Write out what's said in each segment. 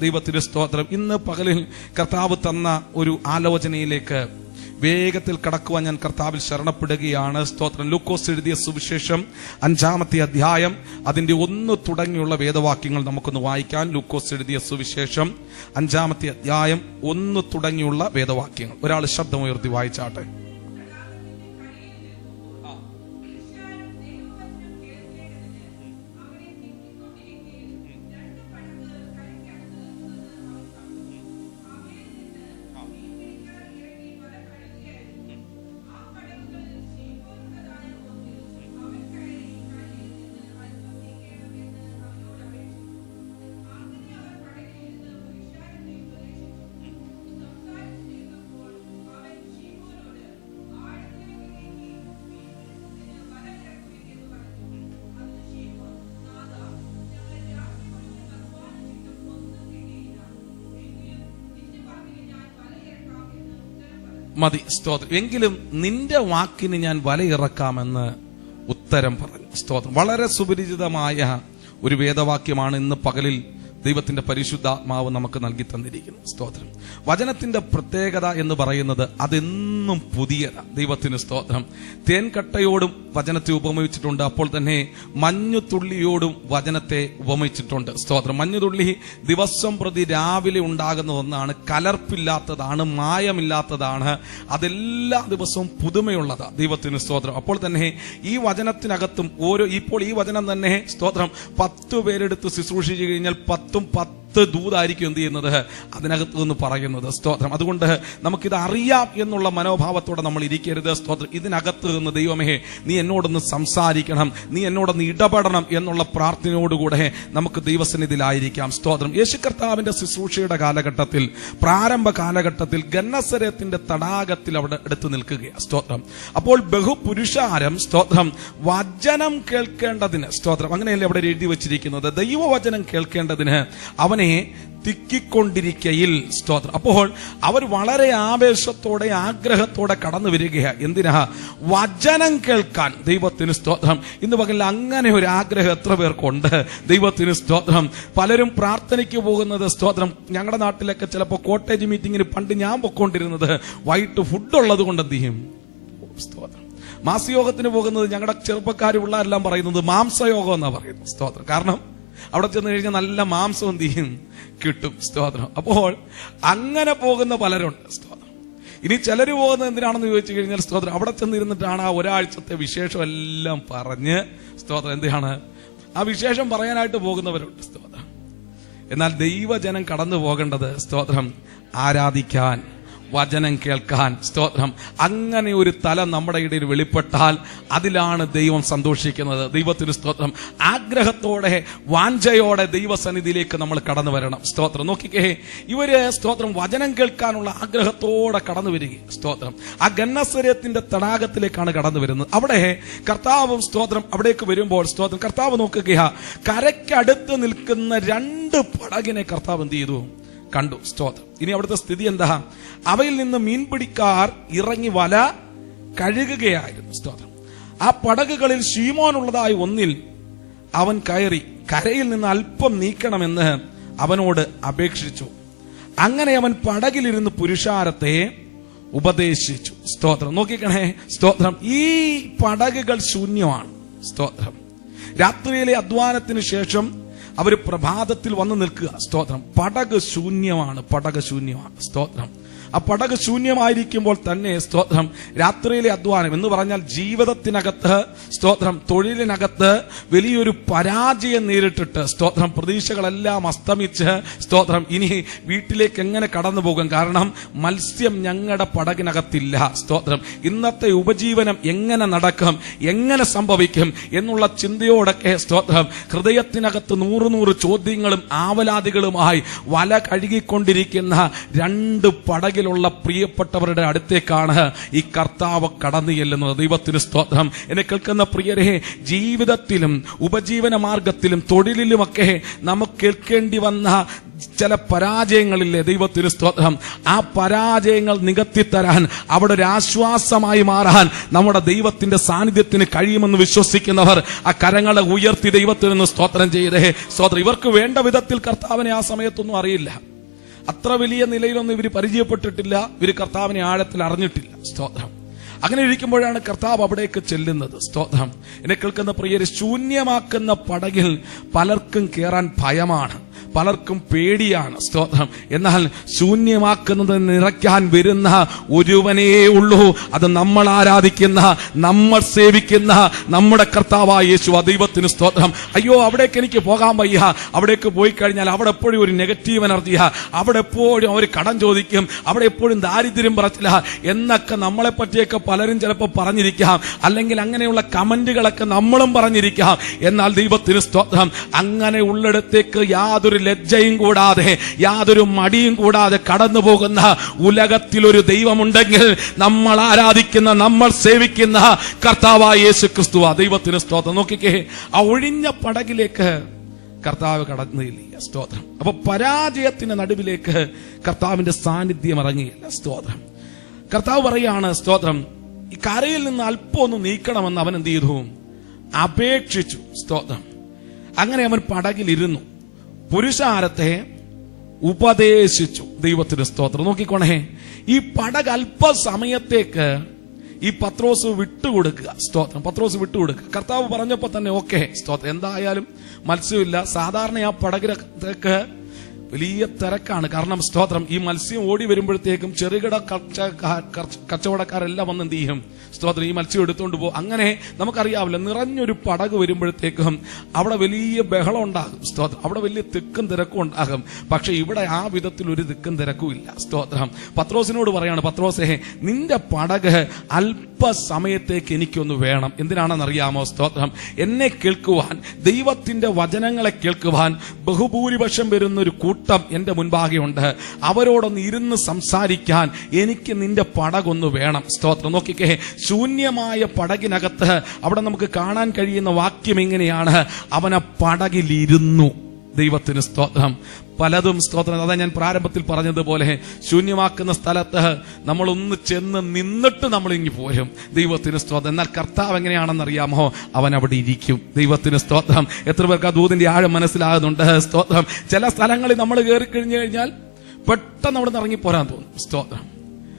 ദൈവത്തിന്റെ സ്തോത്രം. ഇന്ന് പകലിൽ കർത്താവ് തന്ന ഒരു ആലോചനയിലേക്ക് വേഗത്തിൽ കടക്കുവാൻ ഞാൻ കർത്താവിൽ ശരണപ്പെടുകയാണ്. സ്തോത്രം. ലൂക്കോസ് എഴുതിയ സുവിശേഷം 5-ാമത്തെ അധ്യായം അതിന്റെ 1 തുടങ്ങിയുള്ള വേദവാക്യങ്ങൾ നമുക്കൊന്ന് വായിക്കാൻ. ലൂക്കോസ് എഴുതിയ സുവിശേഷം 5-ാമത്തെ അധ്യായം 1 തുടങ്ങിയുള്ള വേദവാക്യങ്ങൾ ഒരാൾ ശബ്ദമുയർത്തി വായിച്ചാട്ടെ. മതി. സ്തോത്രം. എങ്കിലും നിന്റെ വാക്കിന് ഞാൻ വലയിറക്കാമെന്ന് ഉത്തരം പറഞ്ഞു. സ്തോത്രം. വളരെ സുപരിചിതമായ ഒരു വേദവാക്യമാണ് ഇന്ന് പകലിൽ ദൈവത്തിന്റെ പരിശുദ്ധാത്മാവ് നമുക്ക് നൽകി തന്നിരിക്കുന്നു. സ്തോത്രം. വചനത്തിന്റെ പ്രത്യേകത എന്ന് പറയുന്നത് അതെന്നും പുതിയതാണ്. ദൈവത്തിന് സ്തോത്രം. തേൻകട്ടയോടും വചനത്തെ ഉപമിച്ചിട്ടുണ്ട്. അപ്പോൾ തന്നെ മഞ്ഞുതുള്ളിയോടും വചനത്തെ ഉപമിച്ചിട്ടുണ്ട്. സ്തോത്രം. മഞ്ഞുതുള്ളി ദിവസം പ്രതി രാവിലെ ഉണ്ടാകുന്ന ഒന്നാണ്. കലർപ്പില്ലാത്തതാണ്, മായമില്ലാത്തതാണ്. അതെല്ലാ ദിവസവും പുതുമയുള്ളതാണ്. ദൈവത്തിന് സ്തോത്രം. അപ്പോൾ തന്നെ ഈ വചനത്തിനകത്തും ഇപ്പോൾ ഈ വചനം തന്നെ സ്തോത്രം 10 പേരെടുത്ത് ശുശ്രൂഷിച്ചു കഴിഞ്ഞാൽ 10 ദൂതായിരിക്കും എന്ത് ചെയ്യുന്നത്, അതിനകത്ത് നിന്ന് പറയുന്നത്. സ്തോത്രം. അതുകൊണ്ട് നമുക്കിത് അറിയാം എന്നുള്ള മനോഭാവത്തോടെ നമ്മൾ ഇരിക്കരുത്. സ്തോത്രം. ഇതിനകത്ത് നിന്ന് ദൈവമേ നീ എന്നോടൊന്ന് സംസാരിക്കണം, നീ എന്നോടൊന്ന് ഇടപെടണം എന്നുള്ള പ്രാർത്ഥനയോടുകൂടെ നമുക്ക് ദൈവസന്നിധിയിലായിരിക്കാം. സ്തോത്രം. യേശു കർത്താവിന്റെ ശുശ്രൂഷയുടെ കാലഘട്ടത്തിൽ, പ്രാരംഭ കാലഘട്ടത്തിൽ ഗന്നസരത്തിന്റെ തടാകത്തിൽ അവിടെ എടുത്തു നിൽക്കുകയാണ്. സ്തോത്രം. അപ്പോൾ ബഹുപുരുഷാരം സ്തോത്രം വചനം കേൾക്കേണ്ടതിന്, സ്തോത്രം അങ്ങനെയല്ലേ അവിടെ എഴുതി വച്ചിരിക്കുന്നത്, ദൈവവചനം കേൾക്കേണ്ടതിന് അവനെ തിക്കിക്കൊണ്ടിരിക്കയിൽ. സ്തോത്രം. അപ്പോൾ അവർ വളരെ ആവേശത്തോടെ ആഗ്രഹത്തോടെ കടന്നു വരികയാണ്. എന്തിനാ? വചനം കേൾക്കാൻ. ദൈവത്തിന് സ്തോത്രം. ഇന്ന് പകൽ അങ്ങനെ ഒരു ആഗ്രഹം എത്ര പേർക്കുണ്ട്? ദൈവത്തിന് സ്തോത്രം. പലരും പ്രാർത്ഥനയ്ക്ക് പോകുന്നത് സ്തോത്രം ഞങ്ങളുടെ നാട്ടിലൊക്കെ ചിലപ്പോൾ കോട്ടേജ് മീറ്റിങ്ങിന് പണ്ട് ഞാൻ പൊക്കോണ്ടിരുന്നത് വൈകിട്ട് ഫുഡ് ഉള്ളത് കൊണ്ട് എന്ത് ചെയ്യും? സ്തോത്രം. മാസയോഗത്തിന് പോകുന്നത് ഞങ്ങളുടെ ചെറുപ്പക്കാർ പിള്ളേരെല്ലാം പറയുന്നത് മാംസയോഗം എന്നാ പറയുന്നത്. സ്തോത്രം. കാരണം അവിടെ ചെന്ന് കഴിഞ്ഞാൽ നല്ല മാംസം എന്ത് ചെയ്യും? കിട്ടും. സ്തോത്രം. അപ്പോൾ അങ്ങനെ പോകുന്ന പലരുണ്ട്. സ്തോത്രം. ഇനി ചിലര് പോകുന്നത് എന്തിനാണെന്ന് ചോദിച്ചു കഴിഞ്ഞാൽ സ്തോത്രം അവിടെ ചെന്നിരുന്നിട്ടാണ് ആ ഒരാഴ്ചത്തെ വിശേഷം എല്ലാം പറഞ്ഞ് സ്തോത്രം എന്തിനാണ് ആ വിശേഷം പറയാനായിട്ട് പോകുന്നവരുണ്ട്. സ്തോത്രം. എന്നാൽ ദൈവജനം കടന്നു പോകേണ്ടത് സ്തോത്രം ആരാധിക്കാൻ, വചനം കേൾക്കാൻ. സ്തോത്രം. അങ്ങനെ ഒരു തലം നമ്മുടെ ഇടയിൽ വെളിപ്പെട്ടാൽ അതിലാണ് ദൈവം സന്തോഷിക്കുന്നത്. ദൈവത്തിന് സ്തോത്രം. ആഗ്രഹത്തോടെ വാഞ്ചയോടെ ദൈവസന്നിധിയിലേക്ക് നമ്മൾ കടന്നു വരണം. സ്തോത്രം. നോക്കിക്കേ, ഇവര് സ്തോത്രം വചനം കേൾക്കാനുള്ള ആഗ്രഹത്തോടെ കടന്നു വരിക. സ്തോത്രം. ആ ഗന്നസരത്തിന്റെ തടാകത്തിലേക്കാണ് കടന്നു വരുന്നത്. അവിടെ കർത്താവും സ്തോത്രം അവിടേക്ക് വരുമ്പോൾ സ്തോത്രം കർത്താവ് നോക്കുകയാ, കരയ്ക്കടുത്ത് നിൽക്കുന്ന 2 പടകിനെ കർത്താവ് എന്ത് ചെയ്തു? കണ്ടു. സ്തോത്രം. ഇനി അവിടുത്തെ സ്ഥിതി എന്താ? അവയിൽ നിന്ന് മീൻപിടിക്കാർ ഇറങ്ങി വല കഴുകുകയായിരുന്നു. സ്തോത്രം. ആ പടകുകളിൽ ശീമോനുള്ളതായ ഒന്നിൽ അവൻ കയറി കരയിൽ നിന്ന് അല്പം നീക്കണമെന്ന് അവനോട് അപേക്ഷിച്ചു. അങ്ങനെ അവൻ പടകിലിരുന്ന് പുരുഷാരത്തെ ഉപദേശിച്ചു. സ്തോത്രം. നോക്കിക്കണേ. സ്തോത്രം. ഈ പടകുകൾ ശൂന്യമാണ്. സ്തോത്രം. രാത്രിയിലെ അധ്വാനത്തിന് ശേഷം അവര് പ്രഭാതത്തിൽ വന്ന് നിൽക്കുക. സ്തോത്രം. പടക് ശൂന്യമാണ്. സ്തോത്രം. ആ പടക് ശൂന്യമായിരിക്കുമ്പോൾ തന്നെ സ്തോത്രം രാത്രിയിലെ അധ്വാനം എന്ന് പറഞ്ഞാൽ ജീവിതത്തിനകത്ത് സ്തോത്രം തൊഴിലിനകത്ത് വലിയൊരു പരാജയം നേരിട്ടിട്ട് സ്തോത്രം പ്രതീക്ഷകളെല്ലാം അസ്തമിച്ച് സ്തോത്രം ഇനി വീട്ടിലേക്ക് എങ്ങനെ കടന്നു പോകും? കാരണം മത്സ്യം ഞങ്ങളുടെ പടകിനകത്തില്ല. സ്തോത്രം. ഇന്നത്തെ ഉപജീവനം എങ്ങനെ നടക്കും, എങ്ങനെ സംഭവിക്കും എന്നുള്ള ചിന്തയോടൊക്കെ സ്തോത്രം ഹൃദയത്തിനകത്ത് 100 ചോദ്യങ്ങളും ആവലാതികളുമായി വല കഴുകിക്കൊണ്ടിരിക്കുന്ന 2 പടകിൽ പടകിലുള്ള പ്രിയപ്പെട്ടവരുടെ അടുത്തേക്കാണ് ഈ കർത്താവ് കടന്നു ചെല്ലുന്നത്. ദൈവത്തിന് സ്തോത്രം. എന്നെ കേൾക്കുന്ന പ്രിയരെ, ജീവിതത്തിലും ഉപജീവന മാർഗത്തിലും തൊഴിലിലുമൊക്കെ നമുക്ക് കേൾക്കേണ്ടി വന്ന ചില പരാജയങ്ങളില്ലേ? ദൈവത്തിന് സ്തോത്രം. ആ പരാജയങ്ങൾ നികത്തിത്തരാൻ, അവിടെ ഒരു ആശ്വാസമായി മാറാൻ നമ്മുടെ ദൈവത്തിന്റെ സാന്നിധ്യത്തിന് കഴിയുമെന്ന് വിശ്വസിക്കുന്നവർ ആ കരങ്ങളെ ഉയർത്തി ദൈവത്തിന് സ്തോത്രം ചെയ്തേ. സ്തോത്രം. ഇവർക്ക് വേണ്ട വിധത്തിൽ കർത്താവിനെ ആ സമയത്തൊന്നും അറിയില്ല. അത്ര വലിയ നിലയിലൊന്നും ഇവർ പരിചയപ്പെട്ടിട്ടില്ല. ഇവർ കർത്താവിനെ ആഴത്തിൽ അറിഞ്ഞിട്ടില്ല. സ്തോത്രം. അങ്ങനെ ഇരിക്കുമ്പോഴാണ് കർത്താവ് അവിടേക്ക് ചെല്ലുന്നത്. സ്തോത്രം. എന്നെ കേൾക്കുന്ന പ്രിയരെ, ശൂന്യമാക്കുന്ന പടകിൽ പലർക്കും കയറാൻ ഭയമാണ്, പലർക്കും പേടിയാണ്. സ്തോത്രം. എന്നാൽ ശൂന്യമാക്കുന്നത് നിറയ്ക്കാൻ വരുന്ന ഒരുവനേ ഉള്ളൂ. അത് നമ്മൾ ആരാധിക്കുന്ന, നമ്മൾ സേവിക്കുന്ന നമ്മുടെ കർത്താവായ യേശു. ദൈവത്തിന് സ്തോത്രം. അയ്യോ, അവിടേക്ക് എനിക്ക് പോകാൻ വയ്യ, അവിടേക്ക് പോയി കഴിഞ്ഞാൽ അവിടെ എപ്പോഴും ഒരു നെഗറ്റീവ് എനർജിയാ, അവിടെ എപ്പോഴും അവർ കടം ചോദിക്കും, അവിടെ എപ്പോഴും ദാരിദ്ര്യം പറച്ചില്ല എന്നൊക്കെ നമ്മളെ പറ്റിയൊക്കെ പലരും ചിലപ്പോൾ പറഞ്ഞിരിക്കാം. അല്ലെങ്കിൽ അങ്ങനെയുള്ള കമന്റുകളൊക്കെ നമ്മളും പറഞ്ഞിരിക്കാം. എന്നാൽ ദൈവത്തിന് സ്തോത്രം, അങ്ങനെ ഉള്ളിടത്തേക്ക് യാതൊരു ലജ്ജയും കൂടാതെ, യാതൊരു മടിയും കൂടാതെ കടന്നു പോകുന്ന ഉലകത്തിലൊരു ദൈവമുണ്ടെങ്കിൽ നമ്മൾ ആരാധിക്കുന്ന, നമ്മൾ സേവിക്കുന്ന കർത്താവായ യേശു ക്രിസ്തു. ദൈവത്തിന് സ്തോത്രം. നോക്കിക്കേ, ആ ഒഴിഞ്ഞ പടകിലേക്ക് കർത്താവ് കടന്നില്ല. സ്തോത്രം. അപ്പൊ പരാജയത്തിന്റെ നടുവിലേക്ക് കർത്താവിന്റെ സാന്നിധ്യം ഇറങ്ങിയില്ല. സ്തോത്രം. കർത്താവ് പറയാണ്, സ്തോത്രം, ഈ കരയിൽ നിന്ന് അല്പം ഒന്ന് നീക്കണമെന്ന് അവൻ എന്ത് ചെയ്തു? അപേക്ഷിച്ചു. സ്തോത്രം. അങ്ങനെ അവൻ പടകിലിരുന്നു, പുരുഷാരത്തെ ഉപദേശിച്ചു. ദൈവത്തിന് സ്തോത്രം. നോക്കിക്കോണേ, ഈ പടക് അല്പസമയത്തേക്ക് ഈ പത്രോസ് വിട്ടുകൊടുക്കുക. സ്തോത്രം. പത്രോസ് വിട്ടുകൊടുക്കുക. കർത്താവ് പറഞ്ഞപ്പോ തന്നെ ഓക്കെ. സ്തോത്രം. എന്തായാലും മത്സ്യമില്ല. സാധാരണ ആ പടകിലേക്ക് വലിയ തിരക്കാണ്. കാരണം സ്തോത്രം, ഈ മത്സ്യം ഓടി വരുമ്പോഴത്തേക്കും ചെറുകിട കച്ചവടക്കാരെല്ലാം വന്ന് എന്ത് ചെയ്യും? സ്തോത്രം, ഈ മത്സ്യം എടുത്തുകൊണ്ട് പോകും. അങ്ങനെ നമുക്കറിയാവില്ല, നിറഞ്ഞൊരു പടക് വരുമ്പോഴത്തേക്കും അവിടെ വലിയ ബഹളം ഉണ്ടാകും. സ്തോത്രം. അവിടെ വലിയ തിക്കും തിരക്കും ഉണ്ടാകും. പക്ഷെ ഇവിടെ ആ വിധത്തിൽ ഒരു തിക്കും തിരക്കും ഇല്ല. സ്തോത്രം. പത്രോസിനോട് പറയാണ്, പത്രോസേ, നിന്റെ പടക് അല്പസമയത്തേക്ക് എനിക്കൊന്ന് വേണം. എന്തിനാണെന്നറിയാമോ? സ്തോത്രം. എന്നെ കേൾക്കുവാൻ, ദൈവത്തിന്റെ വചനങ്ങളെ കേൾക്കുവാൻ ബഹുഭൂരിപക്ഷം വരുന്ന ഒരു കൂട്ടം എന്റെ മുൻപാകെ ഉണ്ട്. അവരോടൊന്ന് ഇരുന്ന് സംസാരിക്കാൻ എനിക്ക് നിന്റെ പടകൊന്ന് വേണം. സ്തോത്രം. നോക്കിക്കേ, ശൂന്യമായ പടകിനകത്ത് അവിടെ നമുക്ക് കാണാൻ കഴിയുന്ന വാക്യം എങ്ങനെയാണ്? അവനെ പടകിലിരുന്നു. ദൈവത്തിന് സ്തോത്രം. പലതും സ്തോത്രം. അതാ ഞാൻ പ്രാരംഭത്തിൽ പറഞ്ഞതുപോലെ, ശൂന്യമാക്കുന്ന സ്ഥലത്ത് നമ്മളൊന്ന് ചെന്ന് നിന്നിട്ട് നമ്മൾ ഇങ്ങി പോരും. ദൈവത്തിന് സ്തോത്രം. എന്നാൽ കർത്താവ് എങ്ങനെയാണെന്നറിയാമോ? അവൻ അവിടെ ഇരിക്കും. ദൈവത്തിന് സ്തോത്രം. എത്ര പേർക്ക് ആ ദൂതിന്റെ ആഴം മനസ്സിലാകുന്നുണ്ട്? സ്തോത്രം. ചില സ്ഥലങ്ങളിൽ നമ്മൾ കയറി കഴിഞ്ഞു കഴിഞ്ഞാൽ പെട്ടെന്ന് അവിടെ നിന്ന് ഇറങ്ങിപ്പോരാൻ തോന്നും. സ്തോത്രം.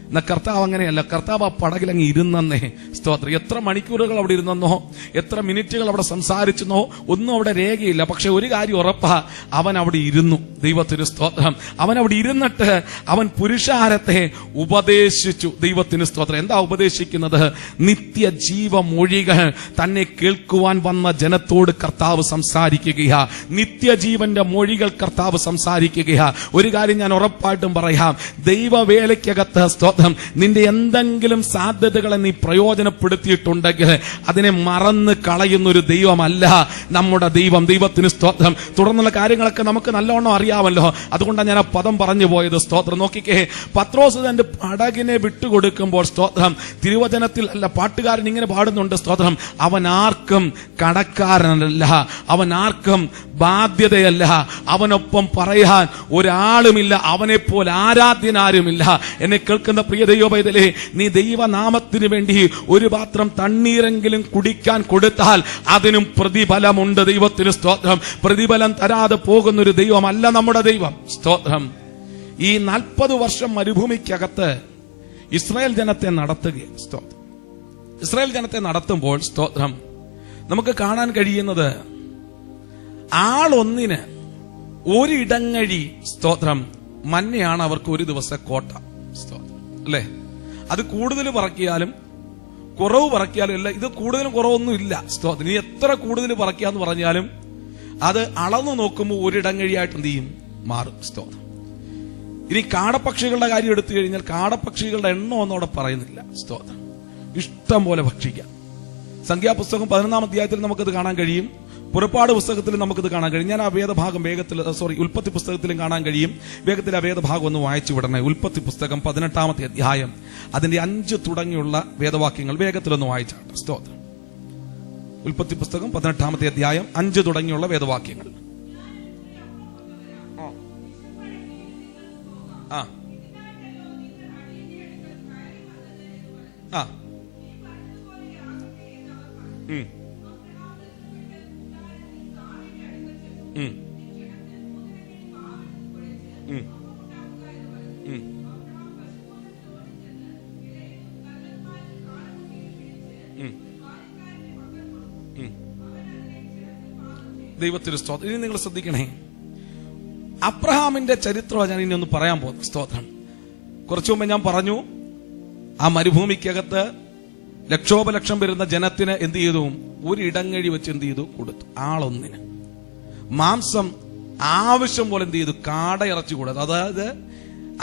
എന്നാൽ കർത്താവ് അങ്ങനെയല്ല. കർത്താവ് ആ പടകിലങ്ങ് ഇരുന്നേ. സ്തോത്രം. എത്ര മണിക്കൂറുകൾ അവിടെ ഇരുന്നെന്നോ, എത്ര മിനിറ്റുകൾ അവിടെ സംസാരിച്ചെന്നോ ഒന്നും അവിടെ രേഖയില്ല. പക്ഷെ ഒരു കാര്യം ഉറപ്പാ, അവൻ അവിടെ ഇരുന്നു. ദൈവത്തിന് സ്തോത്രം. അവൻ അവിടെ ഇരുന്നിട്ട് അവൻ പുരുഷാരത്തെ ഉപദേശിച്ചു. ദൈവത്തിന് സ്തോത്രം. എന്താ ഉപദേശിക്കുന്നത്? നിത്യജീവ മൊഴികൾ തന്നെ കേൾക്കുവാൻ വന്ന ജനത്തോട് കർത്താവ് സംസാരിക്കുകയാ. നിത്യജീവന്റെ മൊഴികൾ കർത്താവ് സംസാരിക്കുകയാ. ഒരു കാര്യം ഞാൻ ഉറപ്പായിട്ടും പറയാം, ദൈവവേലയ്ക്കകത്ത് സ്തോത്രം, നിന്റെ എന്തെങ്കിലും സാധ്യതകളെ നീ പ്രയോജനപ്പെടുത്തിയിട്ടുണ്ടെങ്കിൽ അതിനെ മറന്ന് കളയുന്ന ഒരു ദൈവമല്ല നമ്മുടെ ദൈവം. ദൈവത്തിന് സ്തോത്രം. തുടർന്നുള്ള കാര്യങ്ങളൊക്കെ നമുക്ക് നല്ലോണം അറിയാമല്ലോ. അതുകൊണ്ടാണ് ഞാൻ ആ പദം പറഞ്ഞു പോയത്. സ്തോത്രം. നോക്കിക്കേ, പത്രോസ് തന്റെ പടകിനെ വിട്ടുകൊടുക്കുമ്പോൾ, സ്തോത്രം, തിരുവചനത്തിൽ അല്ല, പാട്ടുകാരൻ ഇങ്ങനെ പാടുന്നുണ്ട്. സ്തോത്രം. അവൻ ആർക്കും കടക്കാരനല്ല, അവൻ ആർക്കും ബാധ്യതയല്ല, അവനൊപ്പം പറയാൻ ഒരാളുമില്ല, അവനെപ്പോലെ ആരാധ്യനാരുമില്ല. എന്നെ കേൾക്കുന്ന പ്രിയ ദൈവപൈതലേ, നീ ദൈവനാമത്തിന് വേണ്ടി ഒരു പാത്രം തണ്ണീരെങ്കിലും കുടിക്കാൻ കൊടുത്താൽ അതിനും പ്രതിഫലമുണ്ട്. ദൈവത്തിന് സ്തോത്രം. പ്രതിഫലം തരാതെ പോകുന്നൊരു ദൈവമല്ല നമ്മുടെ ദൈവം. സ്തോത്രം. ഈ 40 വർഷം മരുഭൂമിക്കകത്ത് ഇസ്രായേൽ ജനത്തെ നടത്തുകയാണ്. സ്തോത്രം. ഇസ്രായേൽ ജനത്തെ നടത്തുമ്പോൾ, സ്തോത്രം, നമുക്ക് കാണാൻ കഴിയുന്നത് ആളൊന്നിന് ഒരിടങ്ങഴി, സ്തോത്രം, മഞ്ഞയാണ് അവർക്ക് ഒരു ദിവസം കോട്ട. സ്തോത്രം. അല്ലേ? അത് കൂടുതൽ പറക്കിയാലും കുറവ് പറക്കിയാലും അല്ല, ഇത് കൂടുതലും കുറവൊന്നും ഇല്ല. സ്തോത്രം. നീ എത്ര കൂടുതൽ പറക്കിയാന്ന് പറഞ്ഞാലും അത് അളന്നു നോക്കുമ്പോൾ ഒരിടങ്ങഴിയായിട്ട് എന്ത് ചെയ്യും? മാറും. സ്തോത്രം. ഇനി കാടപ്പക്ഷികളുടെ കാര്യം എടുത്തു കഴിഞ്ഞാൽ കാടപ്പക്ഷികളുടെ എണ്ണം ഒന്നും അവിടെ പറയുന്നില്ല. സ്തോത്രം. ഇഷ്ടം പോലെ ഭക്ഷിക്കാം. സംഖ്യാപുസ്തകം 11-ാം അധ്യായത്തിൽ നമുക്കത് കാണാൻ കഴിയും. പുറപ്പാട് പുസ്തകത്തിൽ നമുക്കിത് കാണാൻ കഴിയും. ഞാൻ ആ വേദഭാഗം വേഗത്തിൽ ഉൽപ്പത്തി പുസ്തകത്തിലും കാണാൻ കഴിയും. വേഗത്തിൽ ആ വേദഭാഗം ഒന്ന് വായിച്ചു വിടണേ. ഉൽപ്പത്തി പുസ്തകം 18-ാമത്തെ അധ്യായം അതിന്റെ 5 തുടങ്ങിയുള്ള വേദവാക്യങ്ങൾ വേഗത്തിലൊന്ന് വായിച്ചാട്ടെ. സ്തോത്രം. ഉൽപ്പത്തി പുസ്തകം 18-ാമത്തെ അധ്യായം 5 തുടങ്ങിയുള്ള വേദവാക്യങ്ങൾ. ആ ആ ദൈവത്തിന് സ്തോത്രം. ഇനി നിങ്ങൾ ശ്രദ്ധിക്കണേ, അബ്രഹാമിന്റെ ചരിത്രം ഞാൻ ഇനി ഒന്ന് പറയാൻ പോകുന്നു. സ്തോത്രം. കുറച്ചു മുമ്പ് ഞാൻ പറഞ്ഞു, ആ മരുഭൂമിക്കകത്ത് ലക്ഷോപലക്ഷം വരുന്ന ജനത്തിന് എന്ത് ചെയ്തു? ഒരു ഇടങ്ങഴി വെച്ച് എന്ത് ചെയ്തു? കൊടുത്തു. ആളൊന്നിന് മാംസം ആവശ്യം പോലെ എന്ത് ചെയ്തു? കാടയിറച്ചി കൊടുത്തു. അതായത്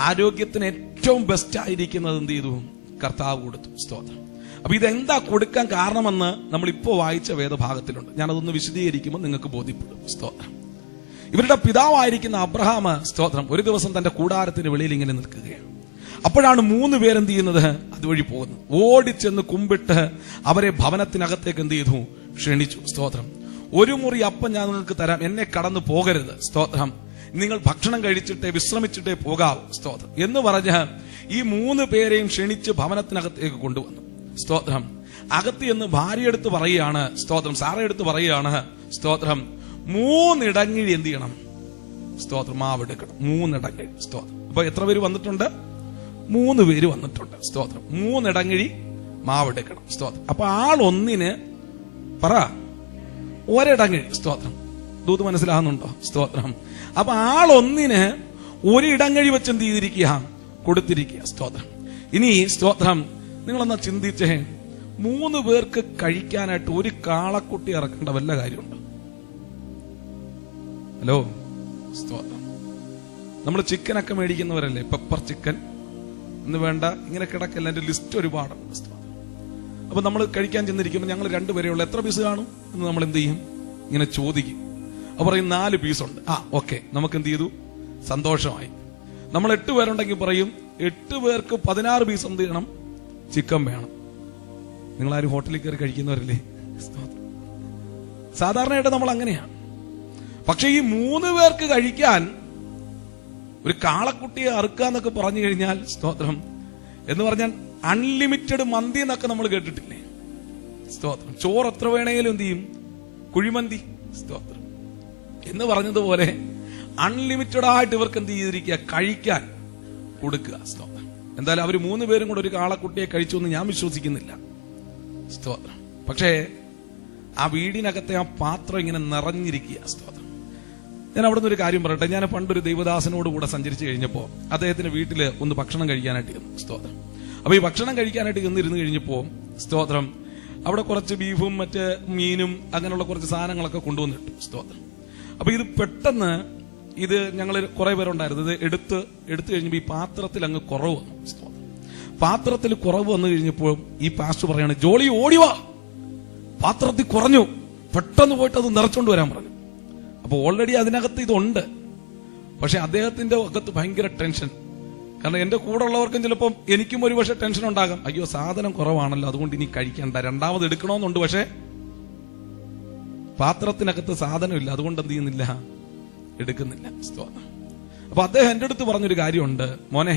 ആരോഗ്യത്തിന് ഏറ്റവും ബെസ്റ്റ് ആയിരിക്കുന്നത് എന്ത് ചെയ്തു? കർത്താവ് കൊടുത്തു. സ്തോത്രം. അപ്പൊ ഇതെന്താ കൊടുക്കാൻ കാരണമെന്ന് നമ്മൾ ഇപ്പോ വായിച്ച വേദഭാഗത്തിലുണ്ട്. ഞാനതൊന്ന് വിശദീകരിക്കുമ്പോൾ നിങ്ങൾക്ക് ബോധ്യപ്പെടും. സ്തോത്രം. ഇവരുടെ പിതാവായിരിക്കുന്ന അബ്രഹാം, സ്തോത്രം, ഒരു ദിവസം തന്റെ കൂടാരത്തിന് വെളിയിൽ ഇങ്ങനെ നിൽക്കുകയാണ്. അപ്പോഴാണ് 3 പേരെന്ത് ചെയ്യുന്നത്? അതുവഴി പോകുന്നത്. ഓടിച്ചെന്ന് കുമ്പിട്ട് അവരെ ഭവനത്തിനകത്തേക്ക് എന്ത് ചെയ്തു? ക്ഷണിച്ചു. സ്തോത്രം. 1 മുറി അപ്പം ഞാൻ നിങ്ങൾക്ക് തരാം, എന്നെ കടന്നു പോകരുത്. സ്തോത്രം. നിങ്ങൾ ഭക്ഷണം കഴിച്ചിട്ടേ വിശ്രമിച്ചിട്ടേ പോകാവൂ. സ്തോത്രം എന്ന് പറഞ്ഞ് ഈ 3 പേരെയും ക്ഷണിച്ച് ഭവനത്തിനകത്തേക്ക് കൊണ്ടുവന്നു. സ്തോത്രം. അകത്ത് എന്ന് ഭാര്യയെടുത്ത് പറയുകയാണ്. സ്തോത്രം. സാറയെടുത്ത് പറയുകയാണ്. സ്തോത്രം. 3 ഇടങ്ങഴി എന്ത് ചെയ്യണം? സ്തോത്രം. മാവെടുക്കണം. 3 ഇടങ്ങഴി. സ്തോത്രം. അപ്പൊ എത്ര പേര് വന്നിട്ടുണ്ട്? 3 പേര് വന്നിട്ടുണ്ട്. സ്തോത്രം. 3 ഇടങ്ങഴി മാവെടുക്കണം. സ്തോത്രം. അപ്പൊ ആളൊന്നിന് പറ ഒരിടങ്ങഴി. സ്തോത്രം. ദൂത് മനസ്സിലാകുന്നുണ്ടോ? സ്തോത്രം. അപ്പൊ ആളൊന്നിന് 1 ഇടങ്ങഴി വെച്ച് എന്ത് ചെയ്തിരിക്കുക? കൊടുത്തിരിക്കുക. സ്തോത്രം. ഇനി സ്തോത്രം, നിങ്ങളൊന്നാ ചിന്തിച്ചേ, 3 പേർക്ക് കഴിക്കാനായിട്ട് ഒരു കാളക്കുട്ടി ഇറക്കേണ്ട വല്ല കാര്യമുണ്ട്? ഹലോ. സ്തോത്രം. നമ്മൾ ചിക്കനൊക്കെ മേടിക്കുന്നവരല്ലേ, പെപ്പർ ചിക്കൻ എന്ന് വേണ്ട, ഇങ്ങനെ കിടക്കല്ല, എന്റെ ലിസ്റ്റ് ഒരുപാടുണ്ട്. അപ്പൊ നമ്മൾ കഴിക്കാൻ ചെന്നിരിക്കുമ്പോൾ ഞങ്ങൾ 2 പേരെയുള്ള, എത്ര പീസ് കാണും എന്ന് നമ്മൾ എന്ത് ചെയ്യും? ഇങ്ങനെ ചോദിക്കും. അപ്പൊ പറയും 4 പീസുണ്ട്. ആ ഓക്കെ, നമുക്ക് എന്ത് ചെയ്തു? സന്തോഷമായി. നമ്മൾ 8 പേരുണ്ടെങ്കിൽ പറയും 8 പേർക്ക് 16 പീസ് എന്ത് ചെയ്യണം? ചിക്കൻ വേണം. നിങ്ങളാരും ഹോട്ടലിൽ കയറി കഴിക്കുന്നവരല്ലേ? സാധാരണയായിട്ട് നമ്മൾ അങ്ങനെയാണ്. പക്ഷെ ഈ 3 പേർക്ക് കഴിക്കാൻ ഒരു കാളക്കുട്ടിയെ അറുക്കാന്നൊക്കെ പറഞ്ഞു കഴിഞ്ഞാൽ, സ്തോത്രം, എന്ന് പറഞ്ഞാൽ അൺലിമിറ്റഡ് മന്തി എന്നൊക്കെ നമ്മൾ കേട്ടിട്ടില്ലേ? സ്തോത്രം. ചോറ് എത്ര വേണമെങ്കിലും എന്ത് ചെയ്യും? കുഴിമന്തി. സ്തോത്രം. എന്ന് പറഞ്ഞതുപോലെ അൺലിമിറ്റഡ് ആയിട്ട് ഇവർക്ക് എന്ത് ചെയ്തിരിക്കുക? കഴിക്കാൻ കൊടുക്കുക. സ്തോത്രം. എന്തായാലും അവർ 3 പേരും കൂടെ ഒരു കാളക്കുട്ടിയെ കഴിച്ചു എന്ന് ഞാൻ വിശ്വസിക്കുന്നില്ല. സ്തോത്രം. പക്ഷേ ആ വീടിനകത്തെ ആ പാത്രം ഇങ്ങനെ നിറഞ്ഞിരിക്കുക. സ്തോത്രം. ഞാൻ അവിടെ നിന്ന് ഒരു കാര്യം പറയട്ടെ. ഞാൻ പണ്ടൊരു ദൈവദാസനോട് കൂടെ സഞ്ചരിച്ചു കഴിഞ്ഞപ്പോൾ അദ്ദേഹത്തിന് വീട്ടില് ഒന്ന് ഭക്ഷണം കഴിക്കാനായിട്ട് ഇരുന്നു. സ്തോത്രം. അപ്പൊ ഈ ഭക്ഷണം കഴിക്കാനായിട്ട് ഇരുന്ന് കഴിഞ്ഞപ്പോ, സ്തോത്രം, അവിടെ കുറച്ച് ബീഫും മറ്റ് മീനും അങ്ങനെയുള്ള കുറച്ച് സാധനങ്ങളൊക്കെ കൊണ്ടുവന്നിട്ടു. സ്തോത്രം. അപ്പൊ ഇത് പെട്ടെന്ന് ഇത് ഞങ്ങൾ കുറെ പേരുണ്ടായിരുന്നു. ഇത് എടുത്തു കഴിഞ്ഞപ്പോൾ ഈ പാത്രത്തിൽ അങ്ങ് കുറവ് വന്നു. സ്തോത്രം. പാത്രത്തിൽ കുറവ് വന്നു കഴിഞ്ഞപ്പോൾ ഈ പാസ്റ്റർ പറയാണ്, ജോളി ഓടിവാ, പാത്രത്തിൽ കുറഞ്ഞു, പെട്ടെന്ന് പോയിട്ട് അത് നിറച്ചോണ്ട് വരാൻ പറഞ്ഞു. അപ്പൊ ഓൾറെഡി അതിനകത്ത് ഇതുണ്ട്. പക്ഷെ അദ്ദേഹത്തിന്റെ അകത്ത് ഭയങ്കര ടെൻഷൻ. കാരണം എന്റെ കൂടെ ഉള്ളവർക്കും ചിലപ്പം എനിക്കും ഒരു പക്ഷെ ടെൻഷൻ ഉണ്ടാകാം. അയ്യോ, സാധനം കുറവാണല്ലോ, അതുകൊണ്ട് ഇനി കഴിക്കണ്ട, 2ാമത് എടുക്കണമെന്നുണ്ട്. പക്ഷെ പാത്രത്തിനകത്ത് സാധനമില്ല, അതുകൊണ്ട് എന്ത് ചെയ്യുന്നില്ല? എടുക്കുന്നില്ല. സ്തോത്രം. അപ്പൊ അദ്ദേഹം എന്റെ അടുത്ത് പറഞ്ഞൊരു കാര്യമുണ്ട്. മോനെ,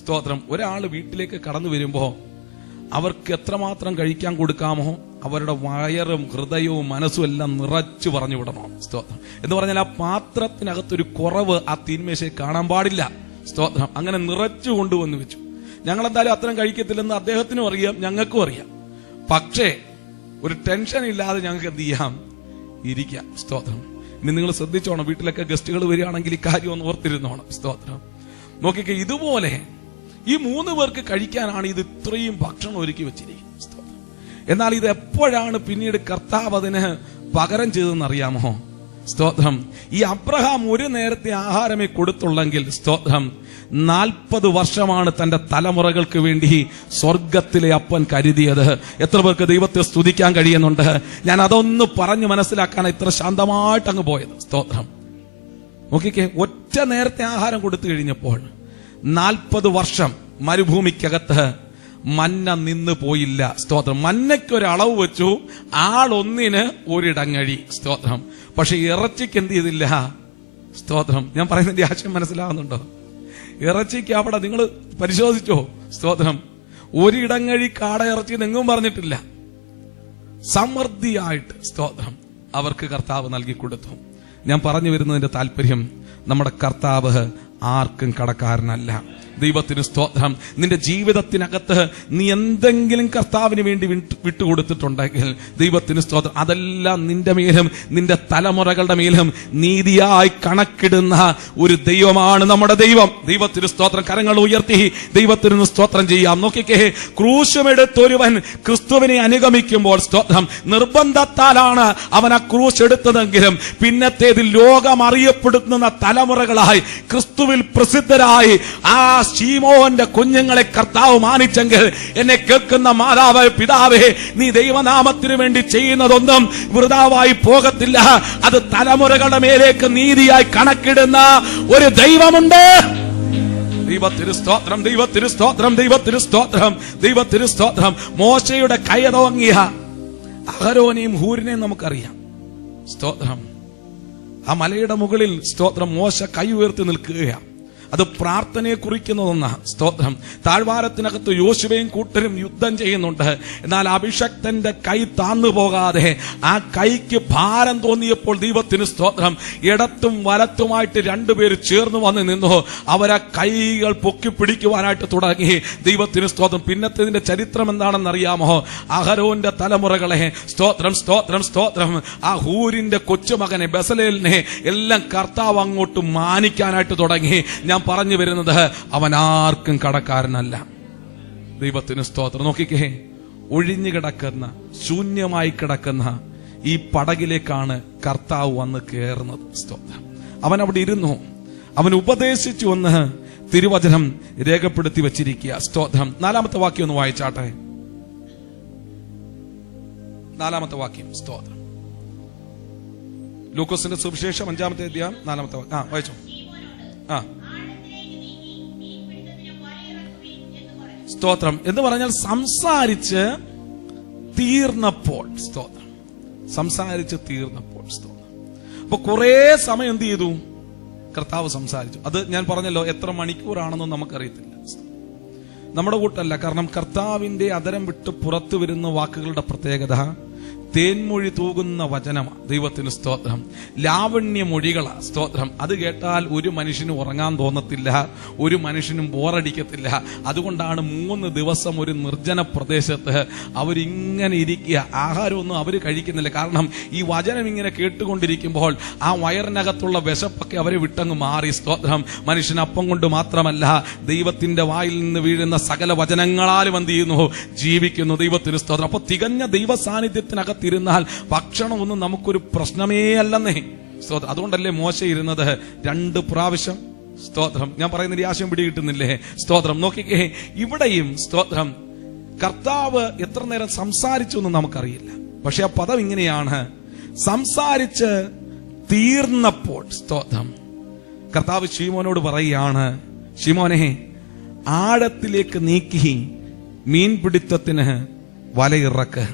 സ്തോത്രം, ഒരാള് വീട്ടിലേക്ക് കടന്നു വരുമ്പോ അവർക്ക് എത്രമാത്രം കഴിക്കാൻ കൊടുക്കാമോ അവരുടെ വയറും ഹൃദയവും മനസ്സും എല്ലാം നിറച്ചു പറഞ്ഞു വിടണം. സ്തോത്രം. എന്ന് പറഞ്ഞാൽ ആ പാത്രത്തിനകത്തൊരു കുറവ് ആ തീന്മേശയിൽ കാണാൻ പാടില്ല. സ്തോത്രം. അങ്ങനെ നിറച്ചു കൊണ്ടുവന്ന് വെച്ചു. ഞങ്ങൾ എന്തായാലും അത്രയും കഴിക്കത്തില്ലെന്ന് അദ്ദേഹത്തിനും അറിയാം, ഞങ്ങൾക്കും അറിയാം. പക്ഷേ ഒരു ടെൻഷൻ ഇല്ലാതെ ഞങ്ങൾക്ക് എന്ത് ചെയ്യാം? ഇരിക്കാം. സ്തോത്രം. ഇനി നിങ്ങൾ ശ്രദ്ധിച്ചോണം, വീട്ടിലൊക്കെ ഗസ്റ്റുകൾ വരികയാണെങ്കിൽ ഈ കാര്യം ഒന്ന് ഓർത്തിരുന്നോണം. സ്തോത്രം. നോക്കിക്കേ, ഇതുപോലെ ഈ 3 പേർക്ക് കഴിക്കാനാണ് ഇത് ഇത്രയും ഭക്ഷണം ഒരുക്കി വെച്ചിരിക്കുന്നത്. എന്നാൽ ഇത് എപ്പോഴാണ് പിന്നീട് കർത്താവ് അതിന് പകരം ചെയ്തതെന്ന് അറിയാമോ? സ്തോത്രം. ഈ അബ്രഹാം ഒരു നേരത്തെ ആഹാരമേ കൊടുത്തുള്ളെങ്കിൽ സ്തോത്രം 40 വർഷമാണ് തന്റെ തലമുറകൾക്ക് വേണ്ടി സ്വർഗത്തിലെ അപ്പൻ കരുതിയത്. എത്ര പേർക്ക് ദൈവത്തെ സ്തുതിക്കാൻ കഴിയുന്നുണ്ട്? ഞാൻ അതൊന്ന് പറഞ്ഞു മനസ്സിലാക്കാൻ ഇത്ര ശാന്തമായിട്ട് അങ്ങ് പോയത്. സ്തോത്രം. നോക്കിക്കേ, ഒറ്റ നേരത്തെ ആഹാരം കൊടുത്തു കഴിഞ്ഞപ്പോൾ 40 വർഷം മരുഭൂമിക്കകത്ത് മന്ന നിന്ന് പോയില്ല. സ്തോത്രം. മന്നയ്ക്കൊരളവ് വെച്ചു, ആളൊന്നിന് ഒരിടങ്ങഴി. സ്തോത്രം. പക്ഷെ ഇറച്ചിക്ക് എന്ത് ചെയ്തില്ല? സ്തോത്രം. ഞാൻ പറയുന്നതിന്റെ ആശയം മനസ്സിലാവുന്നുണ്ടോ? ഇറച്ചിക്ക് അവിടെ നിങ്ങൾ പരിശോധിച്ചോ? സ്തോത്രം. ഒരിടങ്ങഴി കാട ഇറച്ചി എങ്ങും പറഞ്ഞിട്ടില്ല. സമൃദ്ധിയായിട്ട് സ്തോത്രം അവർക്ക് കർത്താവ് നൽകി കൊടുത്തു. ഞാൻ പറഞ്ഞു വരുന്നതിന്റെ താല്പര്യം, നമ്മുടെ കർത്താവ് ആർക്കും കടക്കാരനല്ല. ദൈവത്തിന് സ്തോത്രം. നിന്റെ ജീവിതത്തിനകത്ത് നീ എന്തെങ്കിലും കർത്താവിന് വേണ്ടി വിട്ടുകൊടുത്തിട്ടുണ്ടെങ്കിൽ ദൈവത്തിന് സ്തോത്രം, അതെല്ലാം നിന്റെ മേലും നിന്റെ തലമുറകളുടെ മേലും നീതിയായി കണക്കിടുന്ന ഒരു ദൈവമാണ് നമ്മുടെ ദൈവം. ദൈവത്തിന് സ്തോത്രം. കരങ്ങൾ ഉയർത്തി ദൈവത്തിന് സ്തോത്രം ചെയ്യാം. നോക്കിക്കേ, ക്രൂശുമെടുത്തൊരുവൻ ക്രിസ്തുവിനെ അനുഗമിക്കുമ്പോൾ സ്തോത്രം നിർബന്ധത്താലാണ് അവൻ ആ ക്രൂശ് എടുത്തതെങ്കിലും പിന്നത്തേതിൽ ലോകം അറിയപ്പെടുന്ന തലമുറകളായി ക്രിസ്തുവിൽ പ്രസിദ്ധരായി ആ ശീമോന്റെ കുഞ്ഞുങ്ങളെ കർത്താവ് മാനിച്ചെങ്കിൽ എന്നെ കേൾക്കുന്ന മാതാവ്, പിതാവേ, നീ ദൈവനാമത്തിനു വേണ്ടി ചെയ്യുന്നതൊന്നും വൃഥാവായി പോകത്തില്ല. അത് തലമുറകളുടെ മേലേക്ക് നീതിയായി കണക്കിടുന്ന ഒരു ദൈവമുണ്ട്. ദൈവത്തിന് സ്തോത്രം, ദൈവത്തിന് സ്തോത്രം, ദൈവത്തിന് സ്തോത്രം, ദൈവത്തിന് സ്തോത്രം. മോശയുടെ കൈതോങ്ങിയ അഹരോനെയും ഹൂരിനെയും നമുക്കറിയാം. സ്തോത്രം. ആ മലയുടെ മുകളിൽ സ്തോത്രം മോശ കൈ ഉയർത്തി നിൽക്കുകയാണ്. അത് പ്രാർത്ഥനയെ കുറിക്കുന്നതൊന്ന. സ്തോത്രം. താഴ്വാരത്തിനകത്ത് യോശുവയും കൂട്ടരും യുദ്ധം ചെയ്യുന്നുണ്ട്. എന്നാൽ അഭിഷക്തന്റെ കൈ താന്നു പോകാതെ ആ കൈക്ക് ഭാരം തോന്നിയപ്പോൾ ദൈവത്തിന് സ്തോത്രം ഇടത്തും വലത്തുമായിട്ട് രണ്ടുപേര് ചേർന്ന് വന്ന് നിന്നു. അവരാ കൈകൾ പൊക്കി പിടിക്കുവാനായിട്ട് തുടങ്ങി. ദൈവത്തിന് സ്തോത്രം. പിന്നത്തേതിന്റെ ചരിത്രം എന്താണെന്നറിയാമോ? അഹരോന്റെ തലമുറകളെ സ്തോത്രം, സ്തോത്രം, സ്തോത്രം, ആ ഹൂരിന്റെ കൊച്ചുമകനെ ബസലേലിനെ എല്ലാം കർത്താവ് അങ്ങോട്ട് മാനിക്കാനായിട്ട് തുടങ്ങി. ഞാൻ പറഞ്ഞു വരുന്നത്, അവൻ ആർക്കും കടക്കാരനല്ല. ദൈവത്തിന് സ്തോത്രം. നോക്കിക്കേ, ഒഴിഞ്ഞു കിടക്കുന്ന ശൂന്യമായി കിടക്കുന്ന ഈ പടകിലേക്കാണ് കർത്താവ് വന്ന് കയറുന്നത്. സ്തോത്രം. അവൻ അവിടെ ഇരുന്നു, അവൻ ഉപദേശിച്ചു എന്ന് തിരുവചനം രേഖപ്പെടുത്തി വച്ചിരിക്കുക. സ്തോത്രം. 4-ാമത്തെ വാക്യം ഒന്ന് വായിച്ചാട്ടെ. 4-ാമത്തെ വാക്യം. സ്തോത്രം. ലൂക്കോസിന്റെ സുവിശേഷം 5-ാമത്തെ അധ്യായം 4-ാമത്തെ വാക്യം. വായിച്ചോ. സ്തോത്രം. എന്ന് പറഞ്ഞാൽ സംസാരിച്ച് തീർന്നപ്പോൾ. സ്തോത്രം. സംസാരിച്ച് തീർന്നപ്പോൾ. സ്തോത്രം. അപ്പൊ കുറെ സമയം എന്ത് ചെയ്തു? കർത്താവ് സംസാരിച്ചു. അത് ഞാൻ പറഞ്ഞല്ലോ, എത്ര മണിക്കൂറാണെന്നും നമുക്കറിയത്തില്ല. നമ്മുടെ കൂട്ടല്ല. കാരണം കർത്താവിന്റെ അതരം വിട്ട് പുറത്തു വരുന്ന വാക്കുകളുടെ പ്രത്യേകത തേൻമൊഴി തൂകുന്ന വചനമാണ്. ദൈവത്തിന് സ്തോത്രം. ലാവണ്യമൊഴികളാ. സ്തോത്രം. അത് കേട്ടാൽ ഒരു മനുഷ്യനും ഉറങ്ങാൻ തോന്നത്തില്ല, ഒരു മനുഷ്യനും ബോറടിക്കത്തില്ല. അതുകൊണ്ടാണ് 3 ദിവസം ഒരു നിർജ്ജന പ്രദേശത്ത് അവരിങ്ങനെ ഇരിക്കുക. ആഹാരമൊന്നും അവർ കഴിക്കുന്നില്ല. കാരണം ഈ വചനം ഇങ്ങനെ കേട്ടുകൊണ്ടിരിക്കുമ്പോൾ ആ വയറിനകത്തുള്ള വിശപ്പൊക്കെ അവരെ വിട്ടങ്ങ് മാറി. സ്തോത്രം. മനുഷ്യൻ അപ്പം കൊണ്ട് മാത്രമല്ല, ദൈവത്തിന്റെ വായിൽ നിന്ന് വീഴുന്ന സകല വചനങ്ങളാലും എന്ത് ചെയ്യുന്നു? ജീവിക്കുന്നു. ദൈവത്തിന് സ്തോത്രം. അപ്പൊ തികഞ്ഞ ദൈവ സാന്നിധ്യത്തിനകത്ത് ഇരുന്നാൽ ഭക്ഷണമൊന്നും നമുക്കൊരു പ്രശ്നമേ അല്ലെന്നേ. സ്തോത്രം. അതുകൊണ്ടല്ലേ മോശ ഇരുന്നത് 2 പ്രാവശ്യം. സ്തോത്രം. ഞാൻ പറയുന്ന ആശയം പിടികിട്ടുന്നില്ലേ? സ്തോത്രം. നോക്കിക്കേ, ഇവിടെയും സ്തോത്രം കർത്താവ് എത്ര നേരം സംസാരിച്ചു എന്ന് നമുക്കറിയില്ല. പക്ഷെ ആ പദം ഇങ്ങനെയാണ്, സംസാരിച്ച് തീർന്നപ്പോൾ. സ്തോത്രം. കർത്താവ് ശീമോനോട് പറയുകയാണ്, ശീമോനെ, ആഴത്തിലേക്ക് നീക്കി മീൻപിടുത്തത്തിന് വലയിറക്ക്.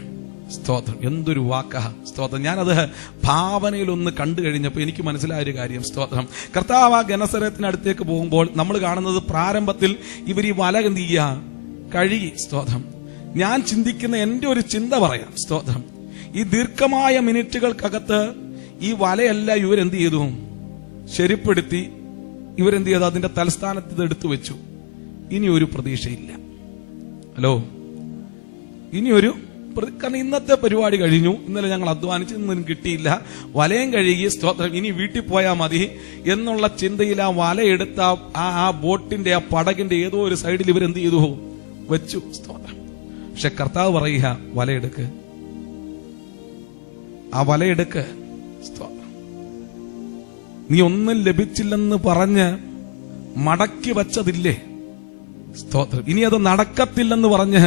സ്തോത്രം. എന്തൊരു വാക്കാ. സ്തോത്രം. ഞാനത് ഭാവനയിലൊന്ന് കണ്ടു കഴിഞ്ഞപ്പോൾ എനിക്ക് മനസ്സിലായൊരു കാര്യം. സ്തോത്രം. കർത്താവ് ആ ഗനസരത്തിനടുത്തേക്ക് പോകുമ്പോൾ നമ്മൾ കാണുന്നത് പ്രാരംഭത്തിൽ ഇവർ ഈ വല എന്ത് ചെയ്യുക? കഴുകി. സ്തോത്രം. ഞാൻ ചിന്തിക്കുന്ന എന്റെ ഒരു ചിന്ത പറയാം. സ്തോത്രം. ഈ ദീർഘമായ മിനിറ്റുകൾക്കകത്ത് ഈ വലയെല്ലാം ഇവരെന്ത് ചെയ്തു? ശരിപ്പെടുത്തി ഇവരെന്ത് ചെയ്തു? അതിന്റെ തലസ്ഥാനത്ത് ഇത് എടുത്തു വെച്ചു. ഇനി ഒരു പ്രതീക്ഷയില്ല. ഹലോ, ഇനിയൊരു, കാരണം ഇന്നത്തെ പരിപാടി കഴിഞ്ഞു. ഇന്നലെ ഞങ്ങൾ അധ്വാനിച്ച് ഇന്നും കിട്ടിയില്ല. വലയും കഴുകി. സ്തോത്രം. ഇനി വീട്ടിൽ പോയാൽ മതി എന്നുള്ള ചിന്തയിൽ ആ വലയെടുത്ത ആ ബോട്ടിന്റെ ആ പടകിന്റെ ഏതോ ഒരു സൈഡിൽ ഇവരെന്ത് ചെയ്തു? വെച്ചു. സ്തോത്രം. പക്ഷെ കർത്താവ് പറയുക, വലയെടുക്ക്, ആ വലയെടുക്ക്. സ്തോത്രം. നീ ഒന്നും ലഭിച്ചില്ലെന്ന് പറഞ്ഞ് മടക്കി വച്ചതില്ലേ? സ്തോത്രം. ഇനി അത് നടക്കത്തില്ലെന്ന് പറഞ്ഞ്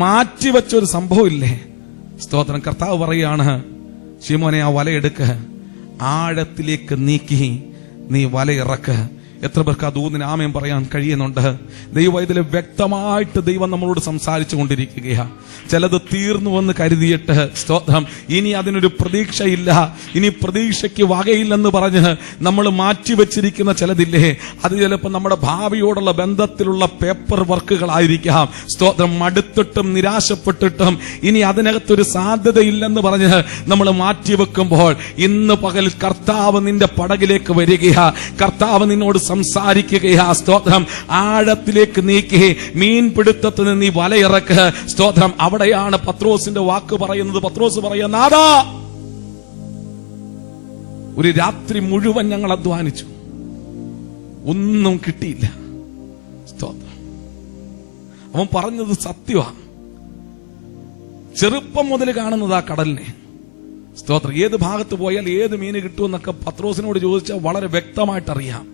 മാറ്റിവെച്ചൊരു സംഭവം ഇല്ലേ? സ്തോത്രം. കർത്താവ് പറയാണ്, ശിമോനെ ആ വലയെടുക്ക, ആഴത്തിലേക്ക് നീക്കി നീ വലയിറക്ക്. എത്ര പേർക്ക് ആ ദൂതിന് ആമേൻ പറയാൻ കഴിയുന്നുണ്ട്? ദൈവം ഇതിൽ വ്യക്തമായിട്ട് ദൈവം നമ്മളോട് സംസാരിച്ചു കൊണ്ടിരിക്കുകയാണ്. ചിലത് തീർന്നുവെന്ന് കരുതിയിട്ട് സ്തോത്രം ഇനി അതിനൊരു പ്രതീക്ഷയില്ല, ഇനി പ്രതീക്ഷയ്ക്ക് വകയില്ലെന്ന് പറഞ്ഞ് നമ്മൾ മാറ്റിവെച്ചിരിക്കുന്ന ചിലതില്ലേ, അത് ചിലപ്പോൾ നമ്മുടെ ഭാവിയോടുള്ള ബന്ധത്തിലുള്ള പേപ്പർ വർക്കുകളായിരിക്കാം. സ്തോത്രം. മടുത്തിട്ടും നിരാശപ്പെട്ടിട്ടും ഇനി അതിനകത്തൊരു സാധ്യതയില്ലെന്ന് പറഞ്ഞ് നമ്മൾ മാറ്റിവെക്കുമ്പോൾ ഇന്ന് പകൽ കർത്താവ് നിന്റെ പടകിലേക്ക് വരികയാ. കർത്താവ് നിന്നോട് സംസാരിക്കുകയാ. സ്തോത്രം. ആഴത്തിലേക്ക് നീക്കി മീൻപിടുത്തത്തിന് നീ വലയിറക്ക്. സ്തോത്രം. അവിടെയാണ് പത്രോസിന്റെ വാക്ക് പറയുന്നത്. പത്രോസ് പറയുക, നാഥാ, ഒരു രാത്രി മുഴുവൻ ഞങ്ങൾ അധ്വാനിച്ചു, ഒന്നും കിട്ടിയില്ല. സ്തോത്രം. അവൻ പറഞ്ഞത് സത്യമാണ്. ചെറുപ്പം മുതൽ കാണുന്നത് ആ കടലിനെ. സ്തോത്രം. ഏത് ഭാഗത്ത് പോയാൽ ഏത് മീന് കിട്ടുമെന്നൊക്കെ പത്രോസിനോട് ചോദിച്ചാൽ വളരെ വ്യക്തമായിട്ട് അറിയാം.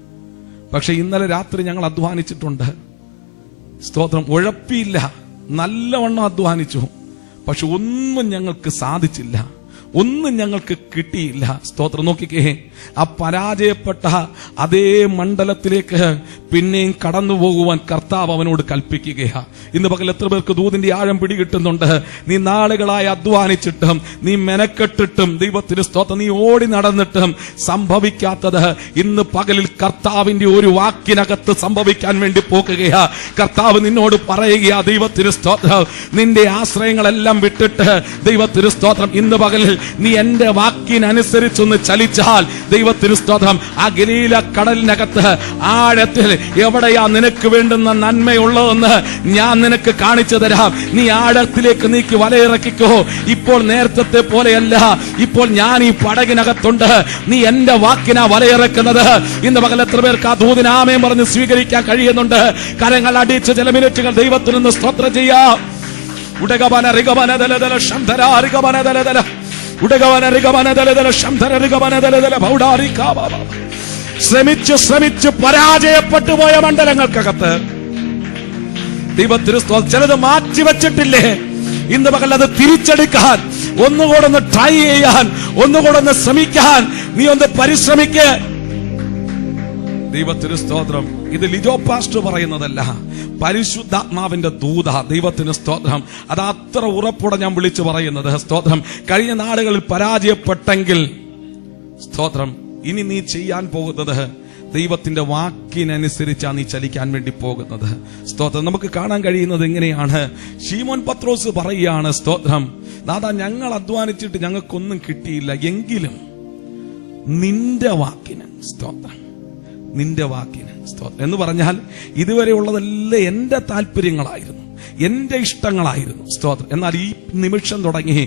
പക്ഷെ ഇന്നലെ രാത്രി ഞങ്ങൾ അധ്വാനിച്ചിട്ടുണ്ട്. സ്തോത്രം. ഉഴപ്പിയില്ല, നല്ലവണ്ണം അധ്വാനിച്ചു. പക്ഷെ ഒന്നും ഞങ്ങൾക്ക് സാധിച്ചില്ല, ഒന്നും ഞങ്ങൾക്ക് കിട്ടിയില്ല. സ്തോത്രം. നോക്കിക്കേ, ആ പരാജയപ്പെട്ട അതേ മണ്ഡലത്തിലേക്ക് പിന്നെയും കടന്നു പോകുവാൻ കർത്താവ് അവനോട് കൽപ്പിക്കുകയാ. ഇന്ന് പകൽ എത്ര പേർക്ക് ദൂതിന്റെ ആഴം പിടികിട്ടുന്നുണ്ട്? നീ നാളുകളായി അധ്വാനിച്ചിട്ടും നീ മെനക്കെട്ടിട്ടും ദൈവത്തിന് സ്തോത്രം നീ ഓടി നടന്നിട്ടും സംഭവിക്കാത്തത് ഇന്ന് പകലിൽ കർത്താവിന്റെ ഒരു വാക്കിനകത്ത് സംഭവിക്കാൻ വേണ്ടി പോകുകയാ. കർത്താവ് നിന്നോട് പറയുകയാ, ദൈവത്തിന് സ്തോത്രം, നിന്റെ ആശ്രയങ്ങളെല്ലാം വിട്ടിട്ട് ദൈവത്തിന് സ്തോത്രം ഇന്ന് പകലിൽ നീ എന്റെ വാക്കിനനുസരിച്ചൊന്ന് ചലിച്ചാൽ ദൈവത്തിന് സ്തോത്രം ആ ഗലീല കടലിനകത്ത് ആഴത്തിൽ എവിടെയാ നിനക്ക് വേണ്ടുന്ന നന്മയുള്ളതെന്ന് ഞാൻ നിനക്ക് കാണിച്ചു തരാം. നീ ആഴത്തിലേക്ക് നീക്കി വലയിറക്കിക്കോ. ഇപ്പോൾ നേരത്തെ പോലെയല്ല, ഇപ്പോൾ ഞാൻ ഈ പടകിനകത്തുണ്ട്. നീ എന്റെ വാക്കിനാ വലയിറക്കുന്നത്. ഇന്ന് പകൽ എത്ര പേർക്ക് ആ ദൂതിനാമയം പറഞ്ഞ് സ്വീകരിക്കാൻ കഴിയുന്നുണ്ട്? കരങ്ങൾ അടിച്ച് ചില മിനിറ്റുകൾ ദൈവത്തിൽ നിന്ന് സ്തോത്രം ചെയ്യാം. ഉടകവന റിഗവന ദലദല ശംധര റിഗവന ദലദല ഉടകവന റിഗവന ദലദല ശംധര റിഗവന ദലദല ഭൗഡാരികാവ. ശ്രമിച്ച് ശ്രമിച്ച് പരാജയപ്പെട്ടു പോയ മണ്ഡലങ്ങൾക്കകത്ത് ദൈവത്തിന് സ്തോത്രം. ചിലത് മാറ്റിവെച്ചിട്ടില്ലേ? ഇന്ന് പകൽ അത് തിരിച്ചെടുക്കാൻ, ഒന്നുകൂടെ ഒന്ന് ട്രൈ ചെയ്യാൻ, ഒന്നുകൂടെ ഒന്ന് ശ്രമിക്കാൻ നീ ഒന്ന് പരിശ്രമിക്ക്. ദൈവത്തിന് സ്തോത്രം. ഇത് ലിജോ പാസ്റ്റർ പറയുന്നതല്ല, പരിശുദ്ധാത്മാവിന്റെ ദൂത. ദൈവത്തിന് സ്തോത്രം. അത് അത്ര ഉറപ്പോടെ ഞാൻ വിളിച്ചു പറയുന്നത്. സ്തോത്രം. കഴിഞ്ഞ നാളുകളിൽ പരാജയപ്പെട്ടെങ്കിൽ സ്തോത്രം ഇനി നീ ചെയ്യാൻ പോകുന്നത് ദൈവത്തിന്റെ വാക്കിനനുസരിച്ചാണ് നീ ചലിക്കാൻ വേണ്ടി പോകുന്നത്. സ്തോത്രം. നമുക്ക് കാണാൻ കഴിയുന്നത് എങ്ങനെയാണ്? ശീമോൻ പത്രോസ് പറയുകയാണ്, സ്തോത്രം, നാഥാ, ഞങ്ങൾ അധ്വാനിച്ചിട്ട് ഞങ്ങൾക്കൊന്നും കിട്ടിയില്ല, എങ്കിലും നിന്റെ വാക്കിന് സ്തോത്രം, നിന്റെ വാക്കിന് സ്തോത്രം എന്ന് പറഞ്ഞാൽ ഇതുവരെ ഉള്ളതെല്ലാം എന്റെ താല്പര്യങ്ങളായിരുന്നു, എന്റെ ഇഷ്ടങ്ങളായിരുന്നു. സ്തോത്രം. എന്നാൽ ഈ നിമിഷം തുടങ്ങി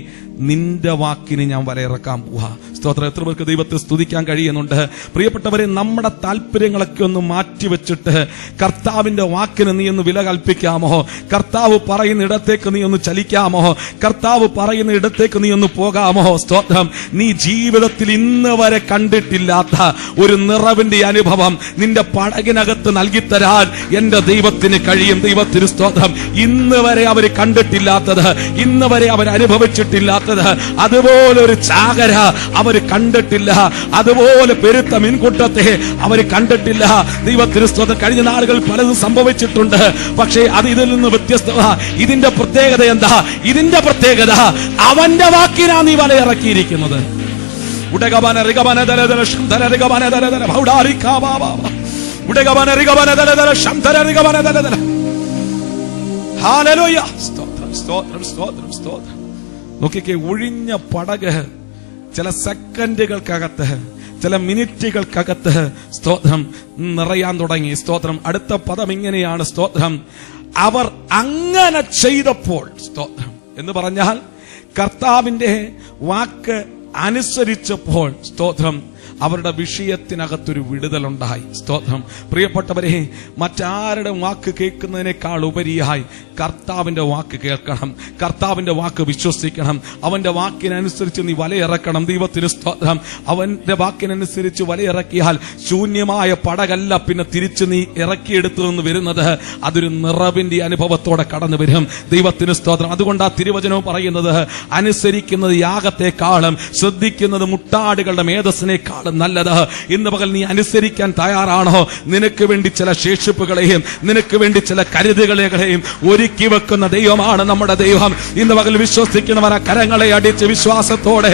നിന്റെ വാക്കിന് ഞാൻ വലയിറക്കാൻ പോവാ. സ്തോത്രം. എത്ര പേർക്ക് ദൈവത്തെ സ്തുതിക്കാൻ കഴിയുന്നുണ്ട്? പ്രിയപ്പെട്ടവരെ, നമ്മുടെ താല്പര്യങ്ങളൊക്കെ ഒന്ന് മാറ്റിവെച്ചിട്ട് കർത്താവിന്റെ വാക്കിന് നീ ഒന്ന് വില കൽപ്പിക്കാമോ? കർത്താവ് പറയുന്ന ഇടത്തേക്ക് നീ ഒന്ന് ചലിക്കാമോ? കർത്താവ് പറയുന്ന ഇടത്തേക്ക് നീ ഒന്ന് പോകാമോ? സ്തോത്രം. നീ ജീവിതത്തിൽ ഇന്ന് വരെ കണ്ടിട്ടില്ലാത്ത ഒരു നിറവിന്റെ അനുഭവം നിന്റെ പടകിനകത്ത് നൽകിത്തരാൻ എന്റെ ദൈവത്തിന് കഴിയും. ദൈവത്തിന് സ്തോത്രം. ഇന്ന് വരെ അവർ കണ്ടിട്ടില്ലാത്തത്, ഇന്ന് വരെ അവർ അനുഭവിച്ചിട്ടില്ലാത്തത്, അതുപോലൊരു ചാകര അവർ കണ്ടിട്ടില്ല, അതുപോലെ പെരുത്ത മീൻകൂട്ടത്തെ അവർ കണ്ടിട്ടില്ല. ദൈവത്തിന് സ്തോത്രം. കഴിഞ്ഞ നാളുകൾ പലതും സംഭവിച്ചിട്ടുണ്ട്, പക്ഷേ അത് ഇതിൽ നിന്ന് വ്യത്യസ്തമാ. ഇതിന്റെ പ്രത്യേകത എന്താ? ഇതിന്റെ പ്രത്യേകത അവന്റെ വാക്കിനാ നീ വലയിറക്കിയിരിക്കുന്നത്. ഉടകവന റിഗവന ദലദല ശംധര റിഗവന ദലദല ഭൗഡാരികാവ ഉടകവന റിഗവന ദലദല ശംധര റിഗവന ദലദല. ഹല്ലേലൂയ. സ്തോത്രം, സ്തോത്രം, സ്തോത്രം, സ്തോത്രം. നോക്കിക്കേ, ഒഴിഞ്ഞ പടക് ചില സെക്കൻഡുകൾക്കകത്ത്, ചില മിനിറ്റുകൾക്കകത്ത് സ്തോത്രം നിറയാൻ തുടങ്ങി. സ്തോത്രം. അടുത്ത പദം ഇങ്ങനെയാണ്, സ്തോത്രം, അവർ അങ്ങനെ ചെയ്തപ്പോൾ. സ്തോത്രം എന്ന് പറഞ്ഞാൽ കർത്താവിന്റെ വാക്ക് അനുസരിച്ചപ്പോൾ. സ്തോത്രം. അവരുടെ വിഷയത്തിനകത്തൊരു വിടുതലുണ്ടായി. സ്തോത്രം. പ്രിയപ്പെട്ടവരെ, മറ്റാരുടെ വാക്ക് കേൾക്കുന്നതിനേക്കാൾ ഉപരിയായി കർത്താവിന്റെ വാക്ക് കേൾക്കണം, കർത്താവിന്റെ വാക്ക് വിശ്വസിക്കണം. അവന്റെ വാക്കിനനുസരിച്ച് നീ വലയിറക്കണം. ദൈവത്തിന് സ്തോത്രം. അവന്റെ വാക്കിനനുസരിച്ച് വലയിറക്കിയാൽ ശൂന്യമായ പടകല്ല പിന്നെ തിരിച്ച് നീ ഇറക്കിയെടുത്തു നിന്ന് വരുന്നത്, അതൊരു നിറവിന്റെ അനുഭവത്തോടെ കടന്നു വരും. ദൈവത്തിന് സ്തോത്രം. അതുകൊണ്ട് ആ തിരുവചനവും പറയുന്നത്, അനുസരിക്കുന്നത് യാഗത്തെക്കാളും ശ്രദ്ധിക്കുന്നത് മുട്ടാടുകളുടെ മേധസ്സിനേക്കാളും നല്ലത്. ഇന്ന് പകൽ നീ അനുസരിക്കാൻ തയ്യാറാണോ? നിനക്ക് വേണ്ടി ചില ശേഷിപ്പുകളെയും നിനക്ക് വേണ്ടി ചില കരുതുകളെയും ഒരുക്കി വെക്കുന്ന ദൈവമാണ് നമ്മുടെ ദൈവം. ഇന്ന് പകൽ വിശ്വസിക്കുന്നവർ ആ കരങ്ങളെ അടിച്ച് വിശ്വാസത്തോടെ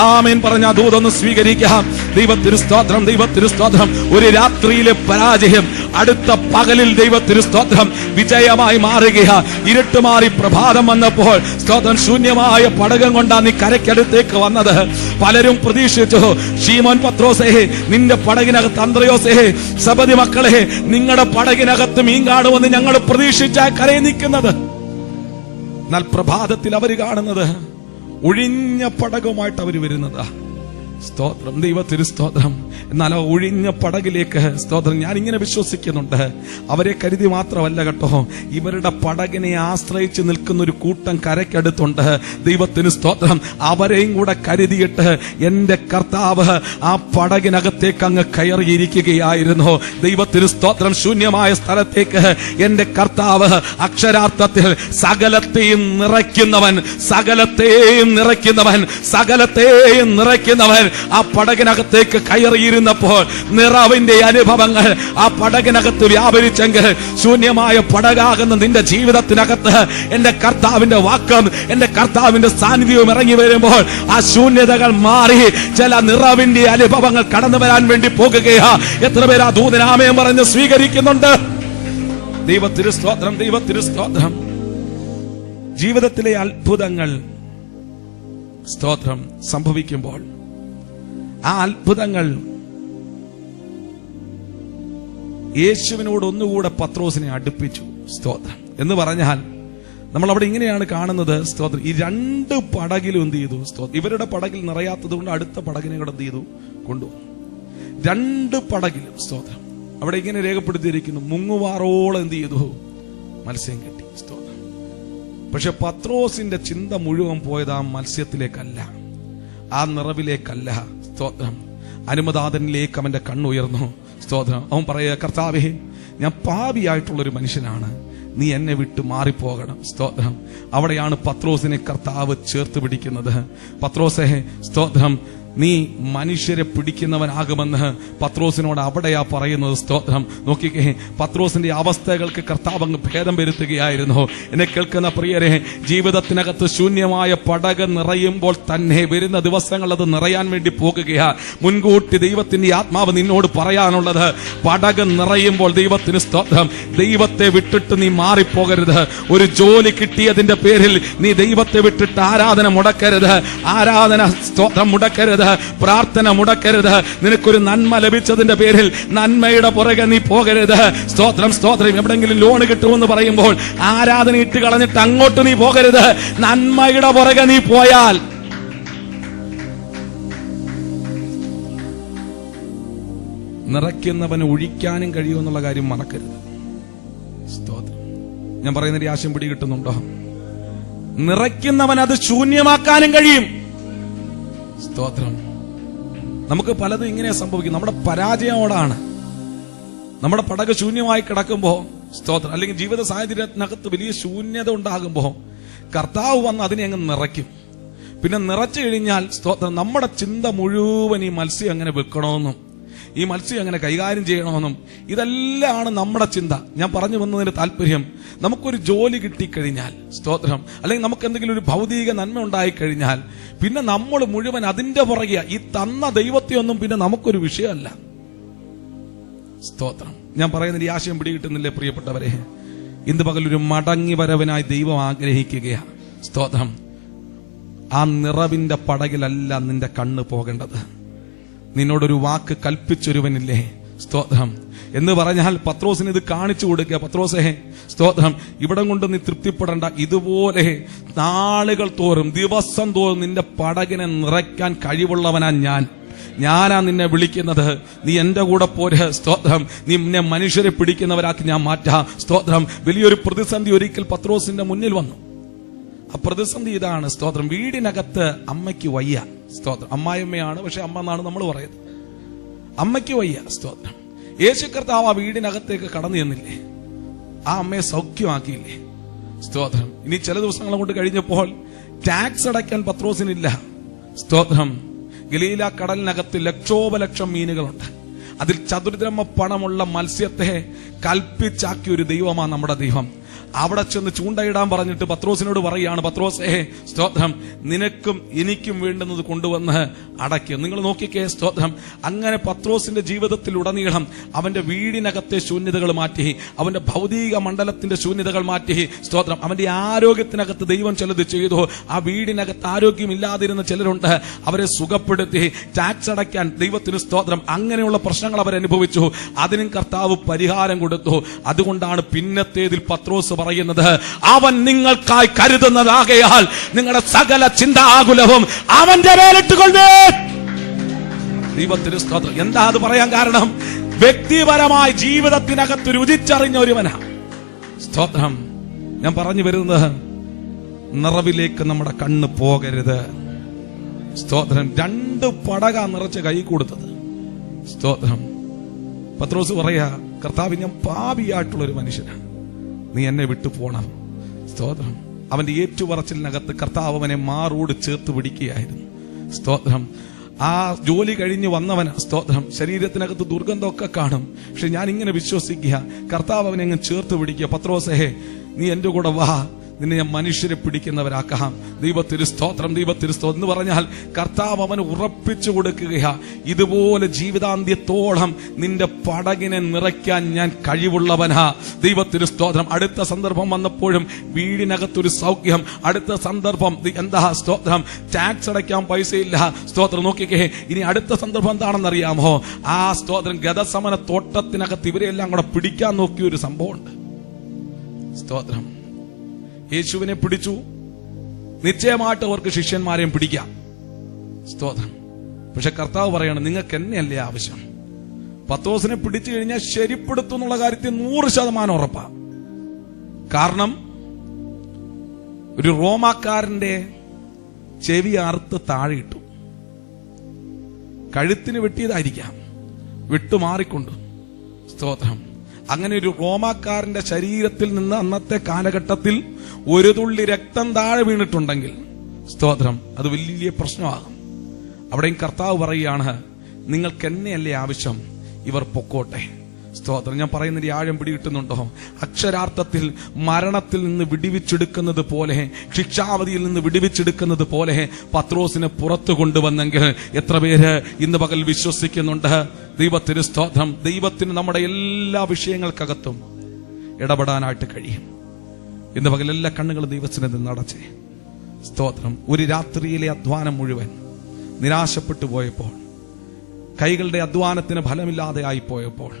ആമേൻ പറഞ്ഞ ദൂതൊന്ന് സ്വീകരിക്കാം. ദൈവത്തിന് സ്തോത്രം, ദൈവത്തിന് സ്തോത്രം. ഒരു രാത്രിയിലെ പരാജയം അടുത്ത പകലിൽ ദൈവത്തിന് സ്തോത്രം വിജയമായി മാറുകയാ. ഇരുട്ട് മാറി പ്രഭാതം വന്നപ്പോൾ സ്തോത്രം ശൂന്യമായ പടകം കൊണ്ടാണ് നീ കരയ്ക്കടുത്തേക്ക് വന്നത്. പലരും പ്രതീക്ഷിച്ചു, ശീമോൻ പത്രോസേ നിന്റെ പടകിനകത്ത്, അന്ത്രയോസേ സബദി മക്കളെ നിങ്ങളുടെ പടകിനകത്ത് മീൻ കാണുമെന്ന് ഞങ്ങൾ പ്രതീക്ഷിച്ച കരയിൽ നിൽക്കുന്നത്. എന്നാൽ പ്രഭാതത്തിൽ അവർ കാണുന്നത് ഒഴിഞ്ഞ പടകുമായിട്ട് അവർ വരുന്നതാ. സ്തോത്രം, ദൈവത്തിന് സ്തോത്രം. എന്നാൽ ആ ഒഴിഞ്ഞ പടകിലേക്ക് സ്തോത്രം ഞാൻ ഇങ്ങനെ വിശ്വസിക്കുന്നുണ്ട്, അവരെ കരുതി മാത്രമല്ല കേട്ടോ, ഇവരുടെ പടകിനെ ആശ്രയിച്ച് നിൽക്കുന്ന ഒരു കൂട്ടം കരയ്ക്കടുത്തുണ്ട്. ദൈവത്തിന് സ്തോത്രം. അവരെയും കൂടെ കരുതിയിട്ട് എന്റെ കർത്താവ് ആ പടകിനകത്തേക്ക് അങ്ങ് കയറിയിരിക്കുകയായിരുന്നു. ദൈവത്തിന് സ്തോത്രം. ശൂന്യമായ സ്ഥലത്തേക്ക് എന്റെ കർത്താവ് അക്ഷരാർത്ഥത്തിൽ സകലത്തെയും നിറയ്ക്കുന്നവൻ, സകലത്തെയും നിറയ്ക്കുന്നവൻ, സകലത്തെയും നിറയ്ക്കുന്നവൻ ആ പടകിനകത്തേക്ക് കയറിയിരുന്നപ്പോൾ നിറവിന്റെ അനുഭവങ്ങൾ ആ പടകിനകത്ത് വ്യാപരിച്ചെങ്കിൽ ശൂന്യമായ പടകാകുന്ന നിന്റെ ജീവിതത്തിനകത്ത് എന്റെ കർത്താവിന്റെ വാക്കും എന്റെ കർത്താവിന്റെ സാന്നിധ്യവും ഇറങ്ങി വരുമ്പോൾ ആ ശൂന്യതകൾ മാറി ചില നിറവിന്റെ അനുഭവങ്ങൾ കടന്നു വരാൻ വേണ്ടി പോകുകയാ. എത്ര പേര് ആ ദൂതനാമയം പറഞ്ഞ് സ്വീകരിക്കുന്നുണ്ട്? ദൈവത്തിന് സ്തോത്രം, ദൈവത്തിന് സ്തോത്രം. ജീവിതത്തിലെ അത്ഭുതങ്ങൾ സ്തോത്രം സംഭവിക്കുമ്പോൾ ആ അത്ഭുതങ്ങൾ യേശുവിനോട് ഒന്നുകൂടെ പത്രോസിനെ അടുപ്പിച്ചു. സ്തോത്രം. എന്ന് പറഞ്ഞാൽ നമ്മൾ അവിടെ ഇങ്ങനെയാണ് കാണുന്നത്. സ്തോത്രം. ഈ രണ്ട് പടകിലും എന്ത് ചെയ്തു? സ്തോത്രം. ഇവരുടെ പടകിൽ നിറയാത്തത് കൊണ്ട് അടുത്ത പടകിനെ കൂടെ എന്ത് ചെയ്തു? കൊണ്ടുവന്നു. രണ്ട് പടകിലും സ്തോത്രം അവിടെ ഇങ്ങനെ രേഖപ്പെടുത്തിയിരിക്കുന്നു, മുങ്ങുവാറോളം എന്ത് ചെയ്തു? മത്സ്യം കിട്ടി. സ്തോത്രം. പക്ഷെ പത്രോസിന്റെ ചിന്ത മുഴുവൻ പോയത് ആ മത്സ്യത്തിലേക്കല്ല, ആ നിറവിലേക്കല്ല. സ്തോത്രം. അനുമദാതനിലേക്ക് അവന്റെ കണ്ണുയർന്നു. സ്തോത്രം. അവൻ പറയുക, കർത്താവേ, ഞാൻ പാപിയായിട്ടുള്ളൊരു മനുഷ്യനാണ്, നീ എന്നെ വിട്ട് മാറിപ്പോകണം. സ്തോത്രം. അവിടെയാണ് പത്രോസിനെ കർത്താവ് ചേർത്ത് പിടിക്കുന്നത്. പത്രോസേ, സ്തോത്രം, നീ മനുഷ്യരെ പിടിക്കുന്നവനാകുമെന്ന് പത്രോസിനോട് അവിടെയാ പറയുന്നത്. സ്തോത്രം. നോക്കിക്കേ, പത്രോസിന്റെ അവസ്ഥകൾക്ക് കർത്താവ് അങ്ങ് ഭേദം വരുത്തുകയായിരുന്നു. എന്നെ കേൾക്കുന്ന പ്രിയരെ, ജീവിതത്തിനകത്ത് ശൂന്യമായ പടക നിറയുമ്പോൾ തന്നെ വരുന്ന ദിവസങ്ങൾ അത് നിറയാൻ വേണ്ടി പോകുകയാ. മുൻകൂട്ടി ദൈവത്തിന്റെ ആത്മാവ് നിന്നോട് പറയാനുള്ളത്, പടക നിറയുമ്പോൾ ദൈവത്തിന് സ്തോത്രം, ദൈവത്തെ വിട്ടിട്ട് നീ മാറിപ്പോകരുത്. ഒരു ജോലി കിട്ടിയതിന്റെ പേരിൽ നീ ദൈവത്തെ വിട്ടിട്ട് ആരാധന മുടക്കരുത്, ആരാധന സ്തോത്രം മുടക്കരുത്, പ്രാർത്ഥന മുടക്കരുത്. നിനക്കൊരു നന്മ ലഭിച്ചതിന്റെ പേരിൽ നന്മയുടെ പുറകെ നീ പോകരുത്. സ്തോത്രം, സ്തോത്രം. എവിടെങ്കിലും ലോൺ കിട്ടുമെന്ന് പറയുമ്പോൾ ആരാധന ഇട്ട് കളഞ്ഞിട്ട് അങ്ങോട്ട് നീ പോകരുത്. നന്മയുടെ പുറകെ നീ പോയാൽ നിറയ്ക്കുന്നവന് ഒഴിക്കാനും കഴിയുമെന്നുള്ള കാര്യം മറക്കരുത്. സ്തോത്രം. ഞാൻ പറയുന്നതിന്റെ ആശയം പിടി കിട്ടുന്നുണ്ടോ? നിറയ്ക്കുന്നവൻ അത് ശൂന്യമാക്കാനും കഴിയും. സ്തോത്രം. നമുക്ക് പലതും ഇങ്ങനെ സംഭവിക്കും. നമ്മുടെ പരാജയമോടാണ്. നമ്മുടെ പടക ശൂന്യമായി കിടക്കുമ്പോ സ്തോത്രം, അല്ലെങ്കിൽ ജീവിത സാഹചര്യത്തിനകത്ത് വലിയ ശൂന്യത ഉണ്ടാകുമ്പോ കർത്താവ് വന്ന് അതിനെ അങ്ങ് നിറയ്ക്കും. പിന്നെ നിറച്ചു കഴിഞ്ഞാൽ സ്തോത്രം, നമ്മുടെ ചിന്ത മുഴുവൻ ഈ മത്സ്യം അങ്ങനെ വെക്കണമെന്നും ഈ മത്സ്യം അങ്ങനെ കൈകാര്യം ചെയ്യണമെന്നും ഇതെല്ലാമാണ് നമ്മുടെ ചിന്ത. ഞാൻ പറഞ്ഞു വന്നതിന്റെ താല്പര്യം, നമുക്കൊരു ജോലി കിട്ടിക്കഴിഞ്ഞാൽ സ്തോത്രം, അല്ലെങ്കിൽ നമുക്ക് എന്തെങ്കിലും ഒരു ഭൗതിക നന്മ ഉണ്ടായിക്കഴിഞ്ഞാൽ പിന്നെ നമ്മൾ മുഴുവൻ അതിന്റെ പുറകെ, ഈ തന്ന ദൈവത്തെ ഒന്നും പിന്നെ നമുക്കൊരു വിഷയമല്ല. സ്തോത്രം. ഞാൻ പറയുന്നതിന്റെ ഈ ആശയം പിടികിട്ടുന്നില്ലേ പ്രിയപ്പെട്ടവരെ? ഇന്ന് പകലൊരു മടങ്ങി വരവനായി ദൈവം ആഗ്രഹിക്കുകയാ. സ്തോത്രം. ആ നിറവിന്റെ പടകിലല്ല നിന്റെ കണ്ണ് പോകേണ്ടത്. നിന്നോടൊരു വാക്ക് കൽപ്പിച്ചൊരുവനില്ലേ? സ്തോത്രം. എന്ന് പറഞ്ഞാൽ പത്രോസിന് ഇത് കാണിച്ചു കൊടുക്കുക. പത്രോസേ, സ്തോത്രം, ഇവിടം കൊണ്ട് നീ തൃപ്തിപ്പെടേണ്ട, ഇതുപോലെ നാളുകൾ തോറും ദിവസം തോറും നിന്റെ പടകിനെ നിറയ്ക്കാൻ കഴിവുള്ളവനാ ഞാൻ. ഞാനാ നിന്നെ വിളിക്കുന്നത്, നീ എന്റെ കൂടെ പോര്. സ്തോത്രം. നിന്നെ മനുഷ്യരെ പിടിക്കുന്നവരാക്കി ഞാൻ മാറ്റാം. സ്തോത്രം. വലിയൊരു പ്രതിസന്ധി ഒരിക്കൽ പത്രോസിന്റെ മുന്നിൽ വന്നു. ആ പ്രതിസന്ധി ഇതാണ്. സ്തോത്രം. വീടിനകത്ത് അമ്മയ്ക്ക് വയ്യ. സ്തോത്രം. അമ്മായിയമ്മയാണ്, പക്ഷെ അമ്മ എന്നാണ് നമ്മൾ പറയുന്നത്. അമ്മയ്ക്ക് വയ്യ. സ്തോത്രം. യേശു കർത്താവ് ആ വീടിനകത്തേക്ക് കടന്നു ചെന്നില്ലേ? ആ അമ്മയെ സൗഖ്യമാക്കിയില്ലേ? സ്തോത്രം. ഇനി ചില ദിവസങ്ങൾ കൊണ്ട് കഴിഞ്ഞപ്പോൾ ടാക്സ് അടയ്ക്കാൻ പത്രോസിനില്ല. സ്തോത്രം. ഗലീല കടലിനകത്ത് ലക്ഷോപലക്ഷം മീനുകളുണ്ട്. അതിൽ ചതുരദ്രഹ്മ പണമുള്ള മത്സ്യത്തെ കൽപ്പിച്ചാക്കിയ ഒരു ദൈവമാണ് നമ്മുടെ ദൈവം. അവിടെ ചെന്ന് ചൂണ്ടയിടാൻ പറഞ്ഞിട്ട് പത്രോസിനോട് പറയുകയാണ്, പത്രോസേ, സ്തോത്രം, നിനക്കും എനിക്കും വേണ്ടുന്നത് കൊണ്ടുവന്ന് അടയ്ക്കുക. നിങ്ങൾ നോക്കിക്കേ. സ്തോത്രം. അങ്ങനെ പത്രോസിന്റെ ജീവിതത്തിൽ ഉടനീളം അവന്റെ വീടിനകത്തെ ശൂന്യതകൾ മാറ്റി, അവന്റെ ഭൗതിക മണ്ഡലത്തിന്റെ ശൂന്യതകൾ മാറ്റി. സ്തോത്രം. അവന്റെ ആരോഗ്യത്തിനകത്ത് ദൈവം ചിലത് ചെയ്തു. ആ വീടിനകത്ത് ആരോഗ്യമില്ലാതിരുന്ന ചിലരുണ്ട്, അവരെ സുഖപ്പെടുത്തി. ടാക്സ് അടയ്ക്കാൻ ദൈവത്തിന് സ്തോത്രം. അങ്ങനെയുള്ള പ്രശ്നങ്ങൾ അവരനുഭവിച്ചു. അതിനും കർത്താവ് പരിഹാരം കൊടുത്തു. അതുകൊണ്ടാണ് പിന്നത്തേതിൽ പത്രോസ് പറയുന്നത്, അവൻ നിങ്ങൾക്കായി കരുതുന്നതാകയാൽ നിങ്ങളുടെ സകല ചിന്താകുലവും അവന്റെ മേലിട്ടുകൊള്ളേ. ദൈവത്തിന് സ്തോത്രം. എന്താ അത് പറയാൻ കാരണം? വ്യക്തിപരമായ ജീവിതത്തിനകത്ത് രുചിച്ചറിഞ്ഞ ഒരുവനാ. സ്തോത്രം. ഞാൻ പറഞ്ഞു വരുന്നത്, നിറവിലേക്ക് നമ്മുടെ കണ്ണ് പോകരുത്. സ്തോത്രം. 2 പടക നിറച്ച് കൈ കൊടുത്തത്. സ്തോത്രം. പത്രോസ് പറയാ, കർത്താവ്, ഞാൻ പാപിയായിട്ടുള്ള ഒരു മനുഷ്യനാണ്, നീ എന്നെ വിട്ടു പോണം. സ്തോത്രം. അവന്റെ ഏറ്റുപറച്ചിലിനകത്ത് കർത്താവ് അവനെ മാറോട് ചേർത്ത് പിടിക്കുകയായിരുന്നു. സ്തോത്രം. ആ ജോലി കഴിഞ്ഞ് വന്നവന്, സ്തോത്രം, ശരീരത്തിനകത്ത് ദുർഗന്ധമൊക്കെ കാണും. പക്ഷെ ഞാൻ ഇങ്ങനെ വിശ്വസിക്കുക, കർത്താവ് അവനെ അങ്ങ് ചേർത്ത് പിടിക്കുക. പത്രോസേ, നീ എന്റെ കൂടെ വാ, നിന്നെ ഞാൻ മനുഷ്യരെ പിടിക്കുന്നവരാക്കാം. ദൈവത്തിന് സ്തോത്രം. ദൈവത്തിന് സ്തോത്രം എന്ന് പറഞ്ഞാൽ കർത്താവ് അവന് ഉറപ്പിച്ചു കൊടുക്കുകയാ, ഇതുപോലെ ജീവിതാന്ത്യത്തോളം നിന്റെ പടകിനെ നിറയ്ക്കാൻ ഞാൻ കഴിവുള്ളവനാ. ദൈവത്തിന് സ്തോത്രം. അടുത്ത സന്ദർഭം വന്നപ്പോഴും വീടിനകത്തൊരു സൗഖ്യം. അടുത്ത സന്ദർഭം എന്താ? സ്തോത്രം. ടാക്സ് അടയ്ക്കാൻ പൈസയില്ല. സ്തോത്രം. നോക്കിക്കേ, ഇനി അടുത്ത സന്ദർഭം എന്താണെന്നറിയാമോ? ആ സ്തോത്രം, ഗതസമന തോട്ടത്തിനകത്ത് ഇവരെല്ലാം കൂടെ പിടിക്കാൻ നോക്കിയ ഒരു സംഭവമുണ്ട്. സ്തോത്രം. യേശുവിനെ പിടിച്ചു. നിശ്ചയമായിട്ട് അവർക്ക് ശിഷ്യന്മാരെയും പിടിക്കാം. സ്തോത്രം. പക്ഷെ കർത്താവ് പറയണം, നിങ്ങൾക്ക് എന്നെയല്ലേ ആവശ്യം. പത്രോസിനെ പിടിച്ചു കഴിഞ്ഞാൽ ശരിപ്പെടുത്തും എന്നുള്ള കാര്യത്തിൽ 100% ഉറപ്പാ. കാരണം ഒരു റോമാക്കാരന്റെ ചെവി അറുത്ത് താഴെ ഇട്ടു. കഴുത്തിന് വെട്ടിയതായിരിക്കാം, വിട്ടുമാറിക്കൊണ്ട്. സ്തോത്രം. അങ്ങനെ ഒരു റോമാക്കാരന്റെ ശരീരത്തിൽ നിന്ന് അന്നത്തെ കാലഘട്ടത്തിൽ ഒരു തുള്ളി രക്തം താഴെ വീണിട്ടുണ്ടെങ്കിൽ, സ്തോത്രം, അത് വലിയ പ്രശ്നമാകും. അവിടെയും കർത്താവ് പറയുകയാണ്, നിങ്ങൾക്ക് എന്നെയല്ലേ ആവശ്യം, ഇവർ പൊക്കോട്ടെ. സ്തോത്രം. ഞാൻ പറയുന്നതിന്റെ ആഴം പിടികിട്ടുന്നുണ്ടോ? അക്ഷരാർത്ഥത്തിൽ മരണത്തിൽ നിന്ന് വിടിവിച്ചെടുക്കുന്നത് പോലെ, ശിക്ഷാവധിയിൽ നിന്ന് വിടിവിച്ചെടുക്കുന്നത് പോലെ പത്രോസിനെ പുറത്തു കൊണ്ടുവന്നെങ്കിൽ എത്ര പേര് ഇന്ന് പകൽ വിശ്വസിക്കുന്നുണ്ട്? ദൈവത്തിന് സ്തോത്രം. ദൈവത്തിന് നമ്മുടെ എല്ലാ വിഷയങ്ങൾക്കകത്തും ഇടപെടാനായിട്ട് കഴിയും. ഇന്ന് പകൽ എല്ലാ കണ്ണുകളും ദൈവത്തിന് നിന്ന് അടച്ചേ. സ്തോത്രം. ഒരു രാത്രിയിലെ അധ്വാനം മുഴുവൻ നിരാശപ്പെട്ടു പോയപ്പോൾ, കൈകളുടെ അധ്വാനത്തിന് ഫലമില്ലാതെ ആയി പോയപ്പോൾ,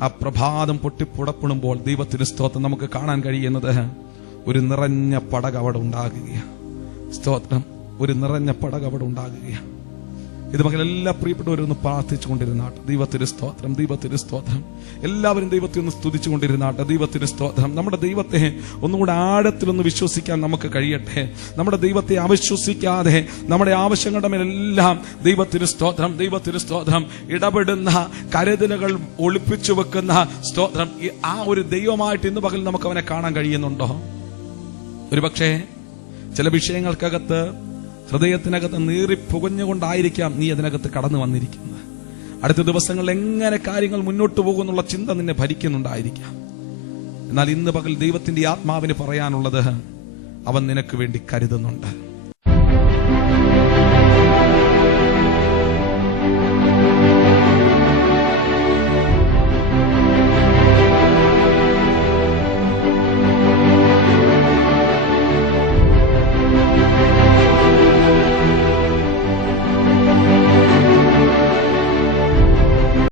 ആ പ്രഭാതം പൊട്ടിപ്പുടപ്പെടുമ്പോൾ ദൈവത്തിന് സ്തോത്രം നമുക്ക് കാണാൻ കഴിയുന്നത് ഒരു നിറഞ്ഞ പടക അവിടെ ഉണ്ടാകുകയാണ്. സ്തോത്രം. ഒരു നിറഞ്ഞ പടക അവിടെ ഉണ്ടാകുകയാണ്. ഇത് മകൾ എല്ലാ പ്രിയപ്പെട്ടവരൊന്ന് പ്രാർത്ഥിച്ചു കൊണ്ടിരുന്നാട്ട്. ദൈവത്തിന് സ്തോത്രം. ദൈവത്തിന് സ്തോത്രം. എല്ലാവരും ദൈവത്തെ ഒന്ന് സ്തുതിച്ചു കൊണ്ടിരുന്നാട്ട്. ദൈവത്തിന് സ്തോത്രം. നമ്മുടെ ദൈവത്തെ ഒന്നുകൂടെ ആഴത്തിലൊന്ന് വിശ്വസിക്കാൻ നമുക്ക് കഴിയട്ടെ. നമ്മുടെ ദൈവത്തെ അവിശ്വസിക്കാതെ നമ്മുടെ ആവശ്യങ്ങളുടെ മേലെല്ലാം ദൈവത്തിന് സ്തോത്രം, ദൈവത്തിന് സ്തോത്രം, ഇടപെടുന്ന കരുതലുകൾ ഒളിപ്പിച്ചു വെക്കുന്ന സ്തോത്രം, ആ ഒരു ദൈവമായിട്ട് ഇന്ന് പകൽ നമുക്ക് അവനെ കാണാൻ കഴിയുന്നുണ്ടോ? ഒരുപക്ഷെ ചില വിഷയങ്ങൾക്കകത്ത് ഹൃദയത്തിനകത്ത് നീറി പുകഞ്ഞുകൊണ്ടായിരിക്കാം നീ അതിനകത്ത് കടന്നു വന്നിരിക്കുന്നത്. അടുത്ത ദിവസങ്ങളിൽ എങ്ങനെ കാര്യങ്ങൾ മുന്നോട്ട് പോകുന്നുള്ള ചിന്ത നിന്നെ ഭരിക്കുന്നുണ്ടായിരിക്കാം. എന്നാൽ ഇന്ന് പകൽ ദൈവത്തിന്റെ ആത്മാവിന് പറയാനുള്ളത്, അവൻ നിനക്ക് വേണ്ടി കരുതുന്നുണ്ട്.